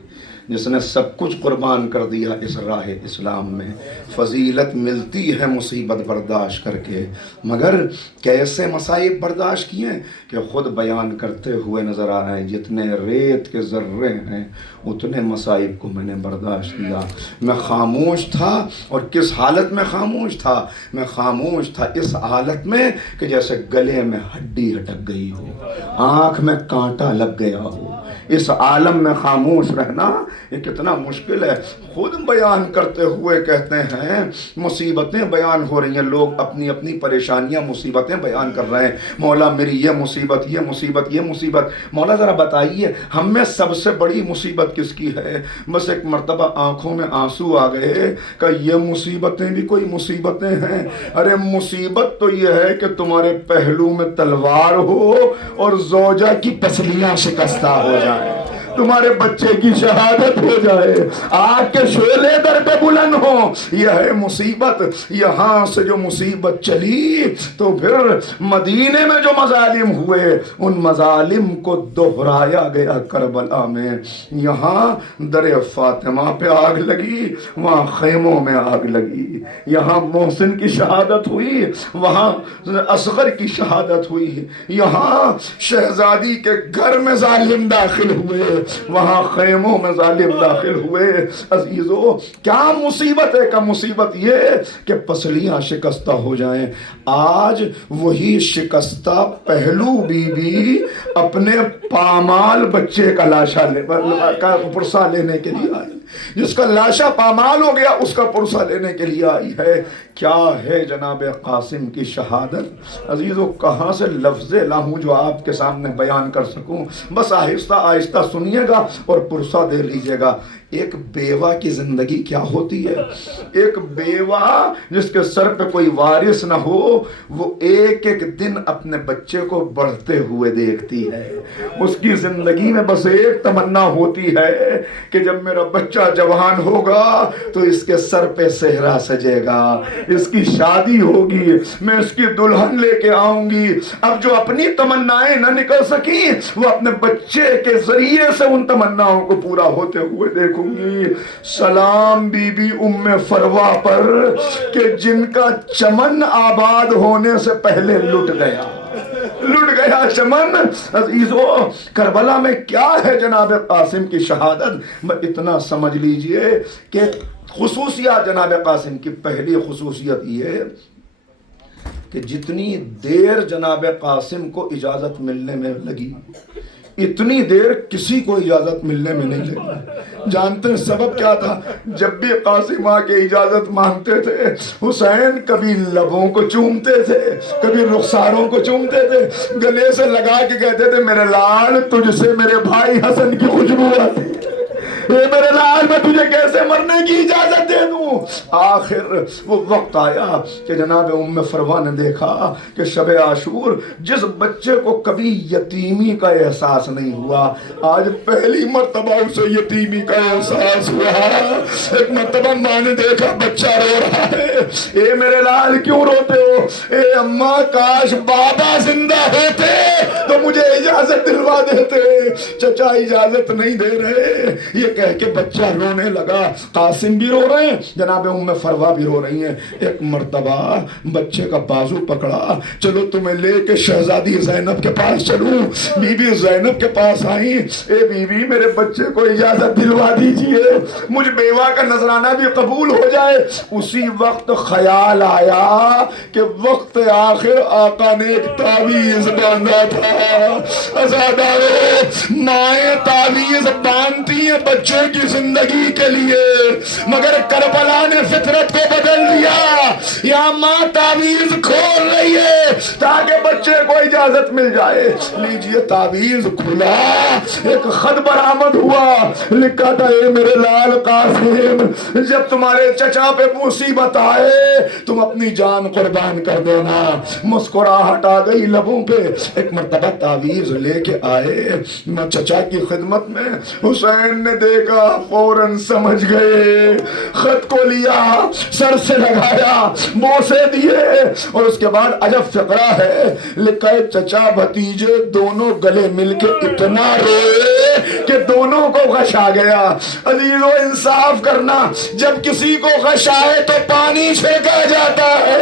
جس نے سب کچھ قربان کر دیا اس راہ اسلام میں. فضیلت ملتی ہے مصیبت برداشت کر کے، مگر کیسے مصائب برداشت کیے کہ خود بیان کرتے ہوئے نظر آ رہے ہیں. جتنے ریت کے ذرے ہیں اتنے مصائب کو میں نے برداشت کیا. میں خاموش تھا، اور کس حالت میں خاموش تھا؟ میں خاموش تھا اس حالت میں کہ جیسے گلے میں ہڈی ہٹک گئی ہو، آنکھ میں کانٹا لگ گیا ہو. اس عالم میں خاموش رہنا یہ کتنا مشکل ہے. خود بیان کرتے ہوئے کہتے ہیں مصیبتیں بیان ہو رہی ہیں، لوگ اپنی اپنی پریشانیاں مصیبتیں بیان کر رہے ہیں. مولا میری یہ مصیبت، یہ مصیبت، یہ مصیبت. مولا ذرا بتائیے ہم میں سب سے بڑی مصیبت کس کی ہے؟ بس ایک مرتبہ آنکھوں میں آنسو آ گئے کہ یہ مصیبتیں بھی کوئی مصیبتیں ہیں. ارے مصیبت تو یہ ہے کہ تمہارے پہلو میں تلوار ہو اور زوجہ کی پسلیاں شکستہ ہو جائیں. تمہارے بچے کی شہادت ہو جائے، آگ کے شعلے در پہ بلند ہو. یہ ہے مصیبت. یہاں سے جو مصیبت چلی تو پھر مدینے میں جو مظالم ہوئے ان مظالم کو دہرایا گیا کربلا میں. یہاں در فاطمہ پہ آگ لگی، وہاں خیموں میں آگ لگی. یہاں محسن کی شہادت ہوئی، وہاں اصغر کی شہادت ہوئی. یہاں شہزادی کے گھر میں ظالم داخل ہوئے، وہاں خیموں میں ظالم داخل ہوئے. عزیزو کیا مصیبت ہے کا مصیبت یہ کہ پسلیاں شکستہ ہو جائیں. آج وہی شکستہ پہلو بی بی اپنے پامال بچے کا لاشا کا پرسہ لینے کے لیے آئی. جس کا لاشا پامال ہو گیا اس کا پرسہ لینے کے لیے آئی ہے. کیا ہے جناب قاسم کی شہادت. عزیزو کہاں سے لفظ لاہوں جو آپ کے سامنے بیان کر سکوں. بس آہستہ آہستہ سنیے گا اور پرسہ دے لیجئے گا. ایک بیوہ کی زندگی کیا ہوتی ہے. ایک بیوہ جس کے سر پہ کوئی وارث نہ ہو وہ ایک ایک دن اپنے بچے کو بڑھتے ہوئے دیکھتی ہے. اس کی زندگی میں بس ایک تمنا ہوتی ہے کہ جب میرا بچہ جوان ہوگا تو اس کے سر پہ صحرا سجے گا، اس کی شادی ہوگی، میں اس کی دلہن لے کے آؤں گی. اب جو اپنی تمنائیں نہ نکل سکی وہ اپنے بچے کے ذریعے سے ان تمناؤں کو پورا ہوتے ہوئے دیکھوں گی. سلام بی بی ام فروا پر کہ جن کا چمن آباد ہونے سے پہلے لٹ گیا چمن. عزیزو کربلا میں کیا ہے جناب قاسم کی شہادت. اتنا سمجھ لیجئے کہ خصوصیات جناب قاسم کی پہلی خصوصیت یہ کہ جتنی دیر جناب قاسم کو اجازت ملنے میں لگی اتنی دیر کسی کو اجازت ملنے میں نہیں لگی. جانتے ہیں سبب کیا تھا؟ جب بھی قاسم آ کے اجازت مانگتے تھے حسین کبھی لبوں کو چومتے تھے، کبھی رخساروں کو چومتے تھے، گلے سے لگا کے کہتے تھے میرے لال تجھ سے میرے بھائی حسن کی خوشبو آتی ہے، اے میرے لال میں تجھے کیسے مرنے کی اجازت دے دوں. آخر وہ وقت آیا کہ جناب ام فروا نے دیکھا کہ شب عاشور جس بچے کو کبھی یتیمی کا احساس نہیں ہوا آج پہلی مرتبہ اسے یتیمی کا احساس ہوا. ایک مرتبہ ماں نے دیکھا بچہ رو رہا ہے. اے میرے لال کیوں روتے ہو؟ اے اماں کاش بابا زندہ ہوتے تو مجھے اجازت دلوا دیتے، چچا اجازت نہیں دے رہے. یہ کہہ کے بچہ رونے لگا. قاسم بھی رو رہے ہیں، جناب ام فروا بھی رو رہی ہیں. ایک مرتبہ بچے کا بازو پکڑا، چلو تمہیں لے کے شہزادی زینب کے پاس چلوں. بی بی زینب کے پاس آئی. اے بی بی میرے بچے کو اجازت دلوا دیجئے، مجھ بیوہ کا نذرانہ بھی قبول ہو جائے. اسی وقت خیال آیا کہ وقت آخر آقا نے ایک تعویذ باندھا تھا. عزادارو مائیں تعویذ باندھتی ہیں بچوں کی زندگی کے لیے، مگر کربلا نے فطرت کو بدل دیا. یا ماں تعویذ کھول رہی ہے تاکہ بچے کو اجازت مل جائے. لیجئے تعویذ کھلا، ایک خط برآمد ہوا، لکھا تھا اے میرے لال قاسم جب تمہارے چچا پہ مصیبت آئے تم اپنی جان قربان کر دینا. مسکراہٹ آ گئی لبوں پہ. ایک مرتبہ تعویذ لے کے آئے چچا کی خدمت میں. حسین نے دیکھا فوراً سمجھ گئے. خط کو لیا، سر سے لگایا، بوسے دیے اور اس کے بعد عجب فقرہ ہے لکھا ہے چچا بھتیجے دونوں گلے مل کے اتنا روئے کہ دونوں کو غش آ گیا. عزیزو انصاف کرنا، جب کسی کو غش آئے تو پانی چھینکا جاتا ہے.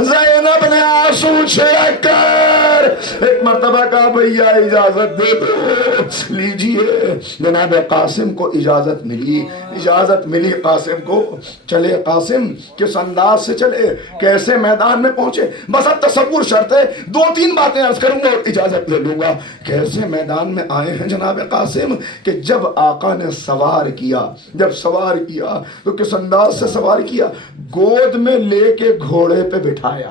زینب نے آنسو چھڑک کر ایک مرتبہ کہا بھیا اجازت دے دو. لیجئے جناب قاسم کو اجازت ملی قاسم کو. چلے قاسم کس انداز سے چلے، کیسے میدان میں پہنچے. بس اب تصور شرط ہے، 2-3 باتیں عرض کروں گا اور اجازت لے لوں گا. کیسے میدان میں آئے ہیں جناب قاسم کہ جب آقا نے سوار کیا تو کس انداز سے سوار کیا، گود میں لے کے گھوڑے پہ بٹھایا.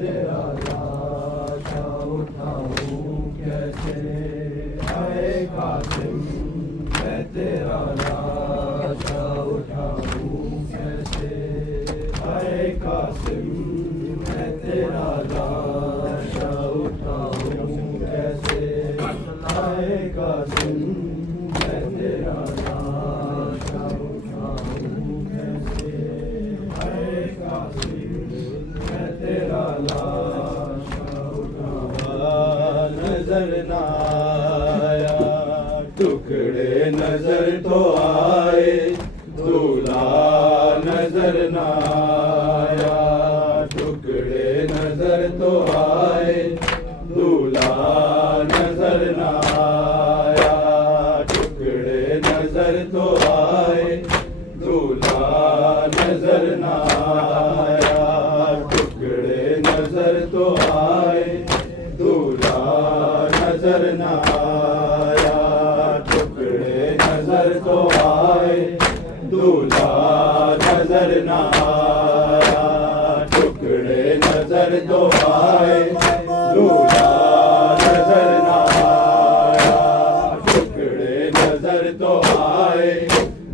تیرا لاشا اٹھاؤں کیسے اے قاسم میں تیرا لاشا اٹھاؤں کیسے اے قاسم میں تیرا لاشا اٹھاؤں کیسے اے قاسم میں تیرا لاشا اٹھاؤں کیسے اے قاسم میں تیرا لاشا اٹھاؤں نظر نہ آیا ٹکڑے نظر تو آئے دولہا نظر نہ آیا ٹکڑے نظر تو آئے دولہا نظر نہ آیا ٹکڑے نظر تو آئے دولہا نظر نہ آیا ٹکڑے نظر تو آئے دولہا نظر نہ آیا ٹکڑے نظر تو آئے دولہا نظر نہ آیا ٹکڑے نظر تو آئے دولہا نظر نہ آیا ٹکڑے نظر تو آئے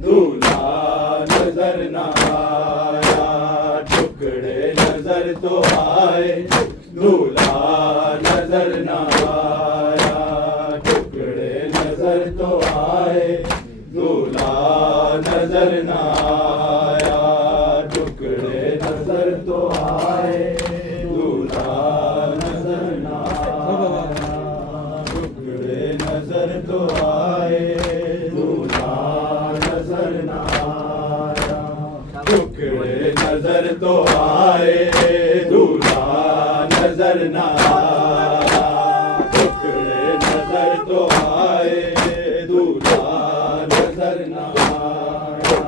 دولہا نظر نہ آیا ٹکڑے نظر تو آئے دولہا نظر نہ آیا ٹکڑے نظر تو آئے دولہا نظر نہ آیا ٹکڑے نظر تو آئے دولہا نظر نہ آیا ٹکڑے نظر تو آئے دولہا نظر نہ آیا ٹکڑے نظر تو آئے دولہا نظر نہ آیا ٹکڑے نظر تو آئے دولہا نظر نہ آیا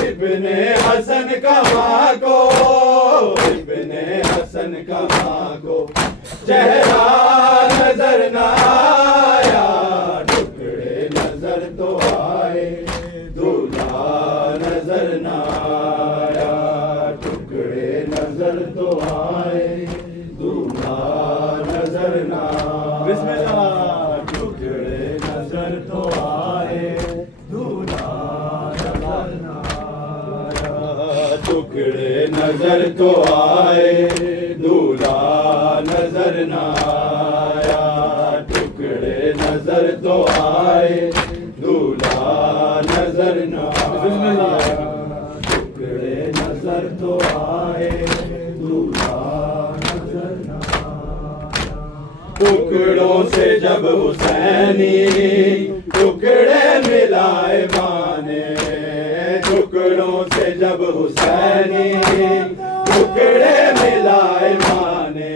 ابن حسن کا ماں کو ابن حسن کا ماں کو چہرہ نظر نہ آیا ٹکڑے نظر تو آئے دولہا نظر نہ آیا ٹکڑے نظر تو آئے دولہا نظر نہ آیا بسم اللہ ٹکڑے نظر تو آئے دولہا نظر نہ آیا ٹکڑے نظر تو آئے دولہا نظر نہ آیا ٹکڑے نظر تو آئے دولہا نظر نہ آیا ٹکڑے نظر تو آئے دولہا نظر نہ آیا ٹکڑوں سے جب حسینی ٹکڑے ملائے مانے ٹکڑوں سے جب حسینی ٹکڑے ملائے مانے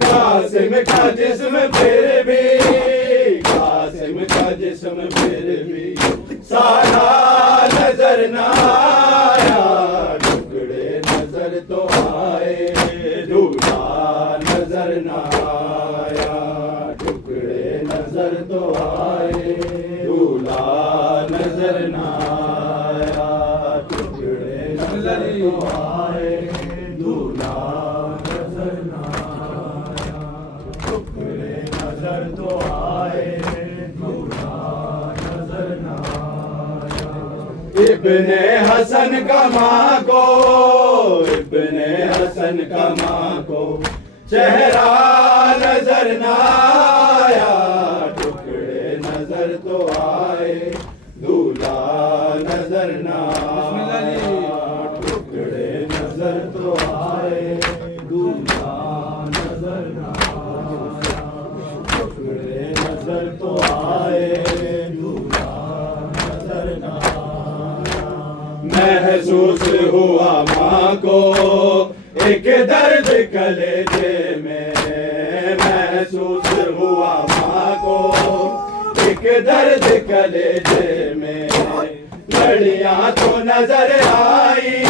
قاسم کا جسم پھر بھی قاسم کا جسم پھر بھی سارا نظر نہ آیا ٹکڑے نظر تو آئے دولہا نظر نہ آیا ٹکڑے نظر تو آئے دولہا نظر نہ آیا ٹکڑے نظر تو آئے دولہا نظر نہ آیا ٹکڑے نظر تو آئے دولہا نظر نہ آیا ابن حسن کا ماں کو ابن حسن کا ماں کو چہرہ نظر نہ آیا ٹکڑے نظر تو آئے دولہا نظر نہ آیا ٹکڑے نظر تو آئے دولہا نظر نہ آیا ٹکڑے نظر تو آئے دولہا نظر نہ آیا محسوس ہوا ماں کو ایک درد کلیجے میں محسوس ہوا ماں کو ایک درد کلیجے میں لڑیاں تو نظر آئی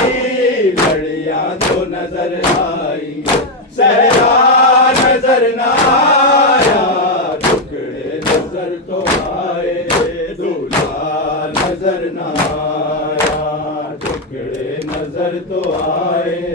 لڑیاں تو نظر آئی صحرا نظر نہ آیا ٹکڑے نظر تو آئے دولہا نظر نہ آیا ٹکڑے نظر تو آئے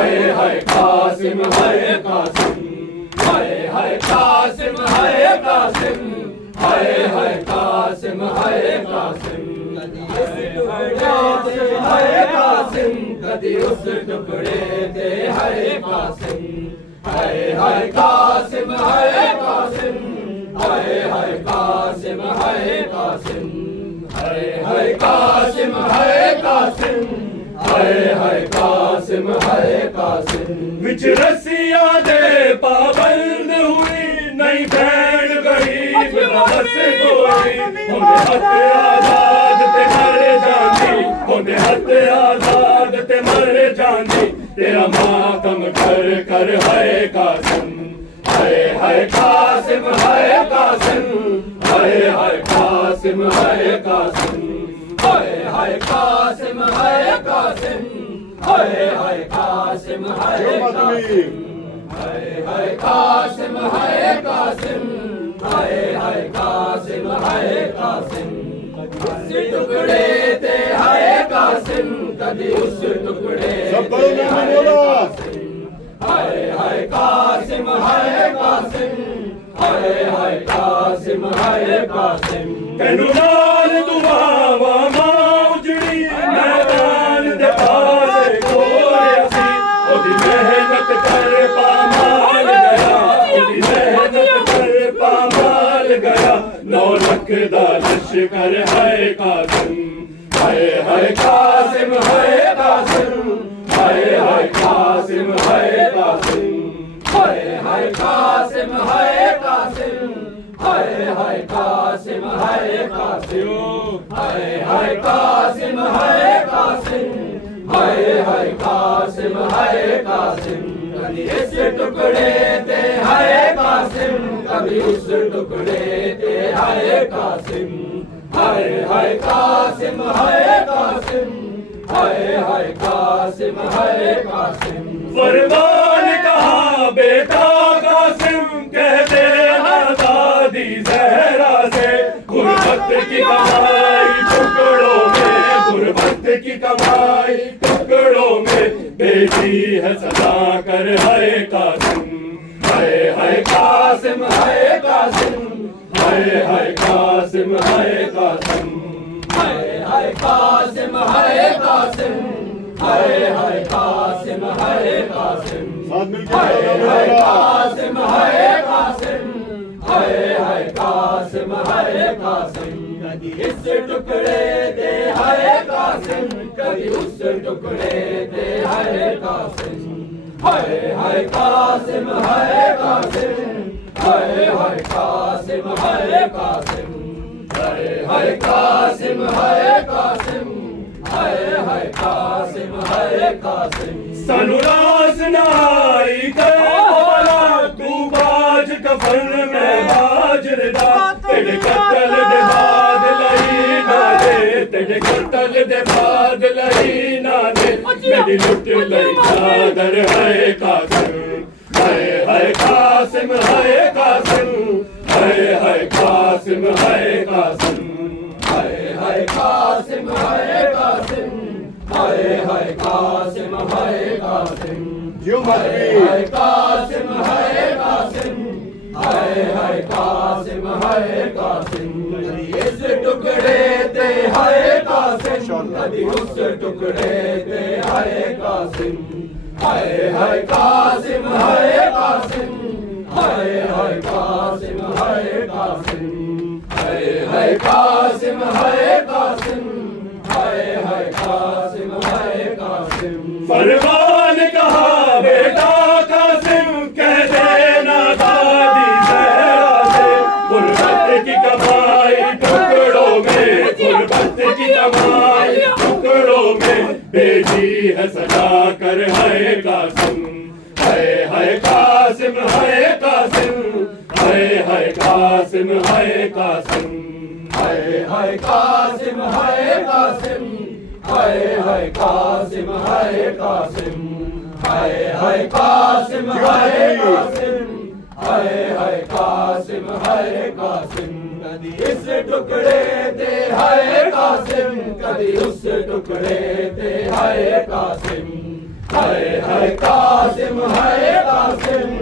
ہائے ہائے قاسم ہائے قاسم ہائے ہائے قاسم ہائے قاسم ہائے ہائے قاسم ہائے قاسم ہائے قاسم کبھی اس ٹکڑے دے ہائے قاسم ہائے ہائے قاسم ہائے قاسم ہائے ہائے قاسم ہائے قاسم ہائے ہائے قاسم ہائے قاسم ہائے ہائے قاسم ہائے قاسم وچ رسیاں دے پابند ہوئی نہیں بہن غریب بس کوئی ہوندے ہاتھ آزاد تے مر جاندی ہوندے ہاتھ آزاد تے مر جاندی تیرا ماتم کر کر ہائے قاسم ہائے ہائے قاسم ہائے قاسم ہائے ہائے قاسم ہائے قاسم ہائے ہائے قاسم ہائے قاسم ہائے ہائے قاسم ہائے قاسم ہائے ہائے قاسم ہائے قاسم ہائے ہائے قاسم ہائے قاسم اس ٹکڑے تے ہائے قاسم کبھی اس ٹکڑے تے ہائے قاسم ہائے ہائے قاسم ہائے قاسم ہائے ہائے قاسم ہائے قاسم تینو نال دعاواں ماں اجڑی میدان دے پاسے کھولیا سی اودی محنت کر پامال گیا اودی محنت کر پامال گیا 9 لکھ دا لشکر ہائے قاسم ہائے ہائے قاسم ہائے قاسم ہائے ہائے قاسم ہائے قاسم ہائے ہائے قاسم ہائے قاسم ہائے ہائے قاسم ہائے قاسم ہائے ہائے قاسم ہائے قاسم ہائے ہائے قاسم ہائے قاسم کبھی اس ٹکڑے تے ہائے قاسم کبھی اس ٹکڑے تے ہائے قاسم ہائے ہائے قاسم ہائے قاسم ہائے ہائے قاسم ہائے قاسم فرمان کہا بیٹا قاسم کہہ دینا دادی زہرا سے غربت کی کمائی ٹکڑوں میں غربت کی کمائی ٹکڑوں میں بیٹی ہے صدا کر ہائے قاسم ہائے ہائے قاسم ہائے قاسم ہائے ہائے قاسم ہائے قاسم ہائے ہائے قاسم ہائے قاسم ہائے ہائے قاسم ہائے قاسم ہائے ہائے قاسم ہائے قاسم ہائے ہائے قاسم ہائے قاسم کبھی اس ٹکڑے دے ہائے قاسم کبھی اس ٹکڑے دے ہائے قاسم ہائے ہائے قاسم ہائے قاسم ہائے ہائے قاسم ہائے قاسم ہائے ہائے قاسم ہائے قاسم ہائے ہائے قاسم ہائے قاسم سانو راز نہ آئی کہ مولا تو باج کفن میں باجر دا تیرے قتل دے بعد لئی نہ دے تیرے قتل دے بعد لئی نہ دے میری لٹ لئی چادر ہائے قاسم ہائے ہائے قاسم ہائے قاسم ہائے ہائے قاسم ہائے قاسم ہائے ہائے قاسم ہائے قاسم ہائے ہائے قاسم ہائے قاسم ہائے ہائے قاسم ہائے قاسم ہائے ہائے قاسم ہائے قاسم کبھی اس ٹکڑے تے ہائے قاسم کبھی اس ٹکڑے تے ہائے قاسم ہائے ہائے قاسم ہائے قاسم ہائے ہائے قاسم ہائے قاسم ہائے ہائے قاسم ہائے قاسم ہائے ہائے قاسم ہائے قاسم فرمان کہا بیٹا قاسم کہہ دینا دادی زہرا سے غربت کی کمائی ٹکڑوں میں غربت کی کمائی ٹکڑوں میں بیٹی ہے سجا کر ہائے قاسم ہائے ہائے قاسم ہائے قاسم ہائے ہائے قاسم ہائے قاسم ہائے ہائے قاسم ہائے قاسم ہائے ہائے قاسم ہائے قاسم ہائے ہائے قاسم ہائے قاسم ہائے ہائے قاسم ہائے قاسم کبھی اس ٹکڑے تے ہائے قاسم کبھی اس ٹکڑے تے ہائے قاسم ہائے ہائے قاسم ہائے قاسم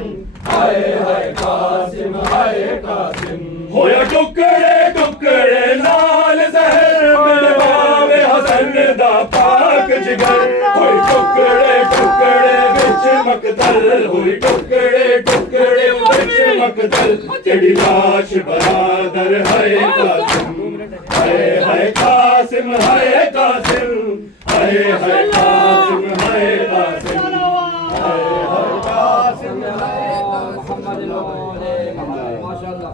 ہائے ہائے قاسم ہائے قاسم ہویا ٹکڑے ٹکڑے لال زہر میرے باب حسن دا پاک جگر ہوئی ٹکڑے ٹکڑے وچ مقتل ہوئی ٹکڑے ٹکڑے وچ مقتل تیری لاش برادر ہائے قاسم ہائے قاسم ہائے قاسم ہائے ہائے قاسم ہائے قاسم ہائے ہائے قاسم ہائے محمد ماشاءاللہ